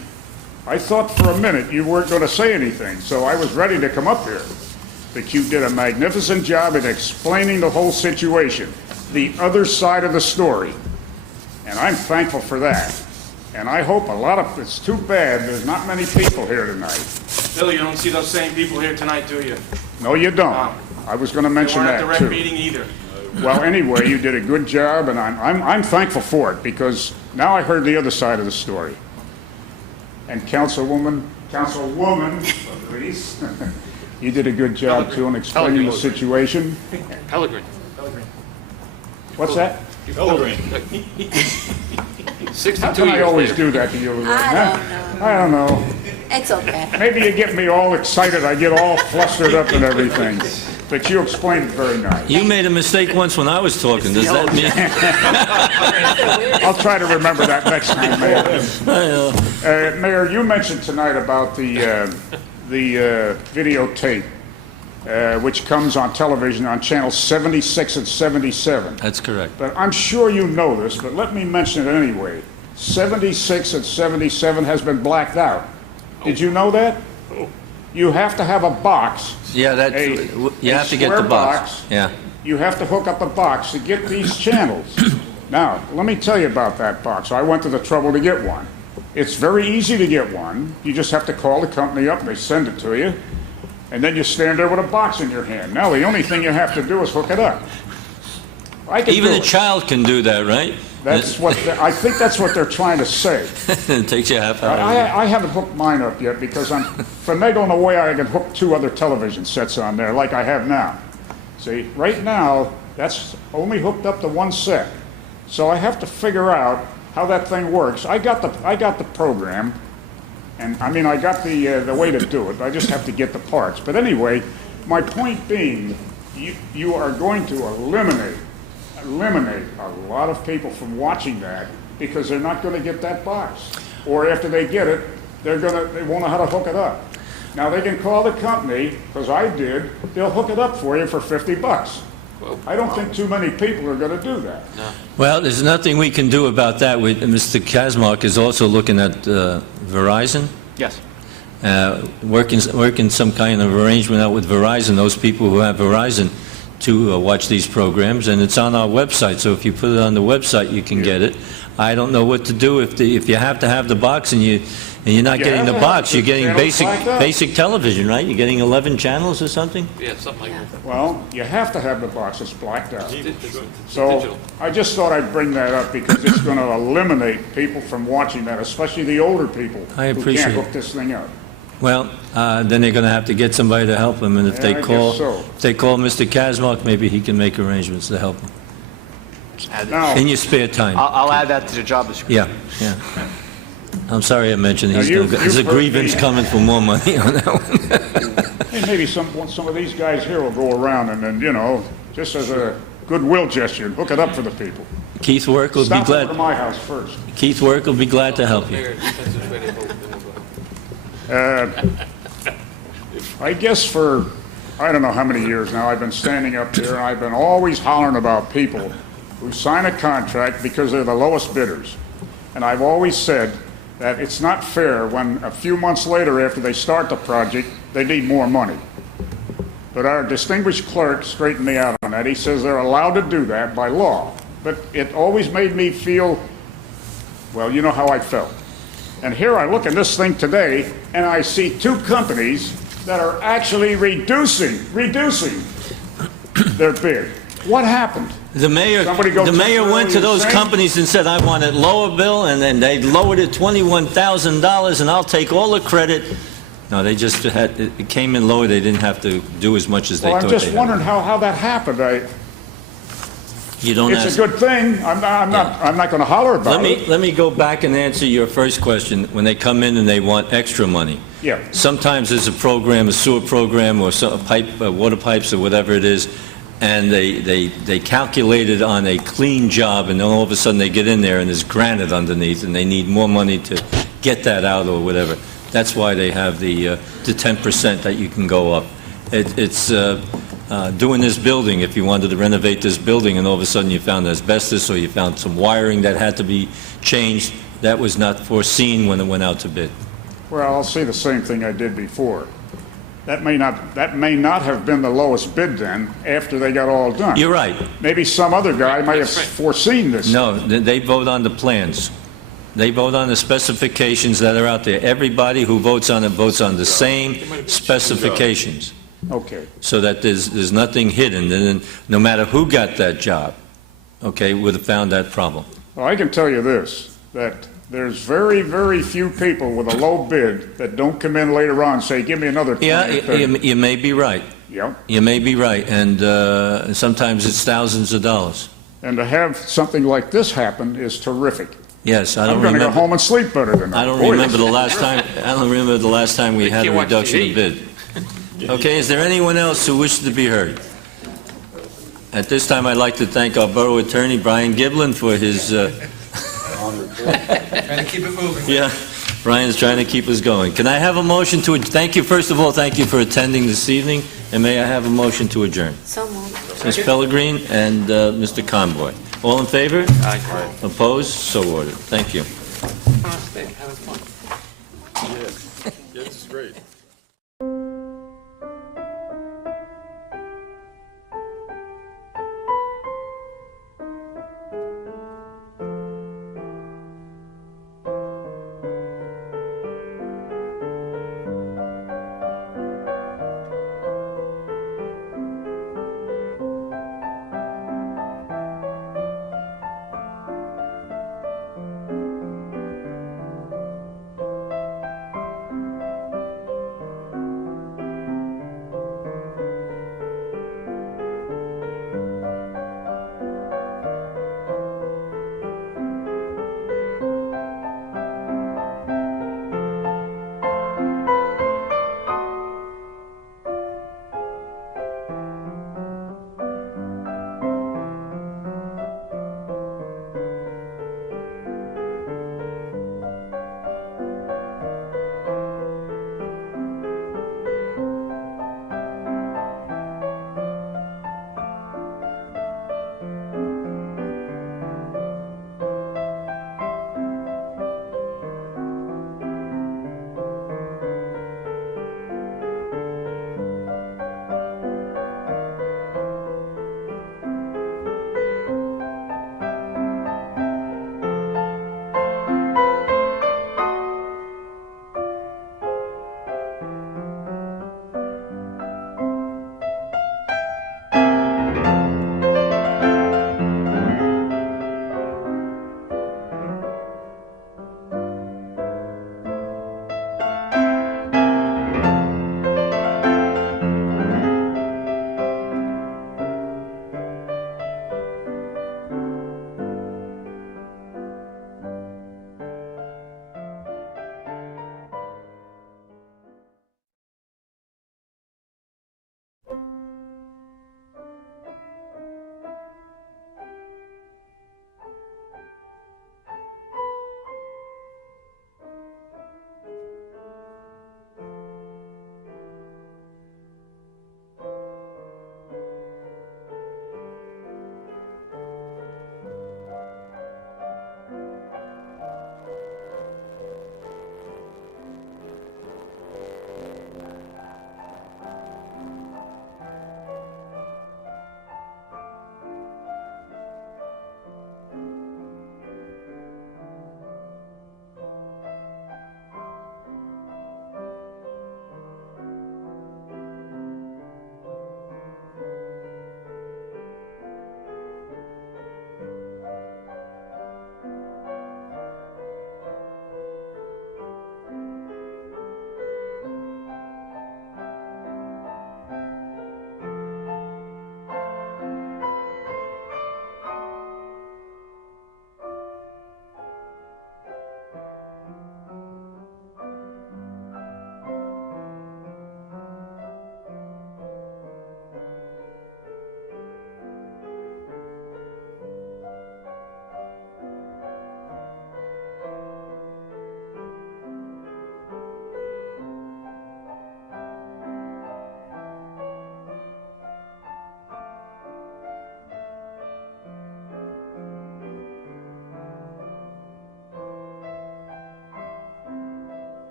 I thought for a minute you weren't going to say anything, so I was ready to come up here. But you did a magnificent job in explaining the whole situation, the other side of the story. And I'm thankful for that. And I hope it's too bad there's not many people here tonight. Bill, you don't see those same people here tonight, do you? No, you don't. I was going to They mention weren't at the that, rec too. meeting either. Well, anyway, you did a good job, and I'm thankful for it, because now I heard the other side of the story. And Councilwoman Reese, you did a good job, too, in explaining the situation. Pellegrin. What's that? Pellegrin. 62 How can I years always later. do that to you? I I don't know. It's okay. Maybe you get me all excited, I get all flustered up and everything. But you explained it very nice. You made a mistake once when I was talking. Does that mean? I'll try to remember that next time, Mayor. Mayor, you mentioned tonight about the videotape, which comes on television on channels 76 and 77. That's correct. But I'm sure you know this, but let me mention it anyway. 76 and 77 has been blacked out. Did you know that? You have to have a box. Yeah, you have to get the square box. Yeah. You have to hook up a box to get these channels. Now, let me tell you about that box. I went to the trouble to get one. It's very easy to get one. You just have to call the company up and they send it to you. And then you stand there with a box in your hand. Now, the only thing you have to do is hook it up. I can Even do a it. child can do that, right? That's what I think that's what they're trying to say. It takes you a half hour. I haven't hooked mine up yet because I'm finagling away. I can hook 2 other television sets on there like I have now. See, right now, that's only hooked up to 1 set. So I have to figure out how that thing works. I got the program, and I mean, I got the way to do it. I just have to get the parts. But anyway, my point being, you are going to eliminate a lot of people from watching that because they're not going to get that box. Or after they get it, they won't know how to hook it up. Now they can call the company, because I did, they'll hook it up for you for $50. I don't think too many people are going to do that. Well, there's nothing we can do about that. Mr. Kazmark is also looking at Verizon, Yes. working some kind of arrangement out with Verizon, those people who have Verizon, to watch these programs, and it's on our website, so if you put it on the website, you can get it. I don't know what to do if you have to have the box and you're not You getting have the to box, have you're the getting channels blacked out. basic television, right? You're getting 11 channels or something? Yeah, something like that. Well, you have to have the box. It's blacked out. It's So digital. I just thought I'd bring that up because it's going to eliminate people from watching that, especially the older people I who appreciate can't it. hook this thing up. Well, then they're going to have to get somebody to help them, and if Yeah, they I guess call, so. if they call Mr. Kazmark, maybe he can make arrangements to help them Now, in your spare time. I'll add that to the job description. Yeah. I'm sorry I mentioned Now, there's a you've heard grievance me. coming for more money on that one. hey, maybe some of these guys here will go around and then, just as a goodwill gesture, hook it up for the people. Keith Work will be Stop over to glad. my house first. Keith Work will be glad to help you. Mayor, depends which way they vote, then we'll go. I guess for, I don't know how many years now, I've been standing up here and I've been always hollering about people who sign a contract because they're the lowest bidders. And I've always said that it's not fair when a few months later after they start the project, they need more money. But our distinguished clerk straightened me out on that. He says they're allowed to do that by law. But it always made me feel, well, you know how I felt. And here I look at this thing today, and I see 2 companies that are actually reducing their bid. What happened? The mayor Somebody go went to temporarily those insane? companies and said, I want it lower bill, and then they lowered it $21,000, and I'll take all the credit. No, they just it came in lower. They didn't have to do as much as they Well, thought I'm they just had. wondering how that happened. You don't It's ask. a good thing. I'm not going to holler about it. Let me go back and answer your first question. When they come in and they want extra money, Yeah. sometimes there's a program, a sewer program, or a pipe, water pipes, or whatever it is, and they calculate it on a clean job, and then all of a sudden they get in there and there's granite underneath, and they need more money to get that out or whatever. That's why they have the 10% that you can go up. It's doing this building, if you wanted to renovate this building and all of a sudden you found asbestos or you found some wiring that had to be changed, that was not foreseen when it went out to bid. Well, I'll say the same thing I did before. That may not have been the lowest bid then, after they got all done. You're right. Maybe some other guy might have foreseen this. No, they vote on the plans. They vote on the specifications that are out there. Everybody who votes on it votes on the same specifications. Okay. so that there's nothing hidden, and then no matter who got that job, okay, would have found that problem. Well, I can tell you this, that there's very, very few people with a low bid that don't come in later on and say, give me another 20 Yeah, or 30. you may be right. Yep. You may be right, and sometimes it's thousands of dollars. And to have something like this happen is terrific. Yes, I I'm don't going to go remember. home and sleep better than that. I don't Boy, remember the last time. I don't remember the last time we had a can't watch reduction TV. of bid. Okay, is there anyone else who wishes to be heard? At this time, I'd like to thank our borough attorney, Brian Giblin, for his. Trying to keep it moving. Yeah, Brian's trying to keep us going. Can I have a motion to? Thank you. First of all, thank you for attending this evening, and may I have a motion to adjourn? So moved. Ms. Pellegrin and Mr. Conboy. All in favor? Aye. Opposed? So ordered. Thank you. Having fun.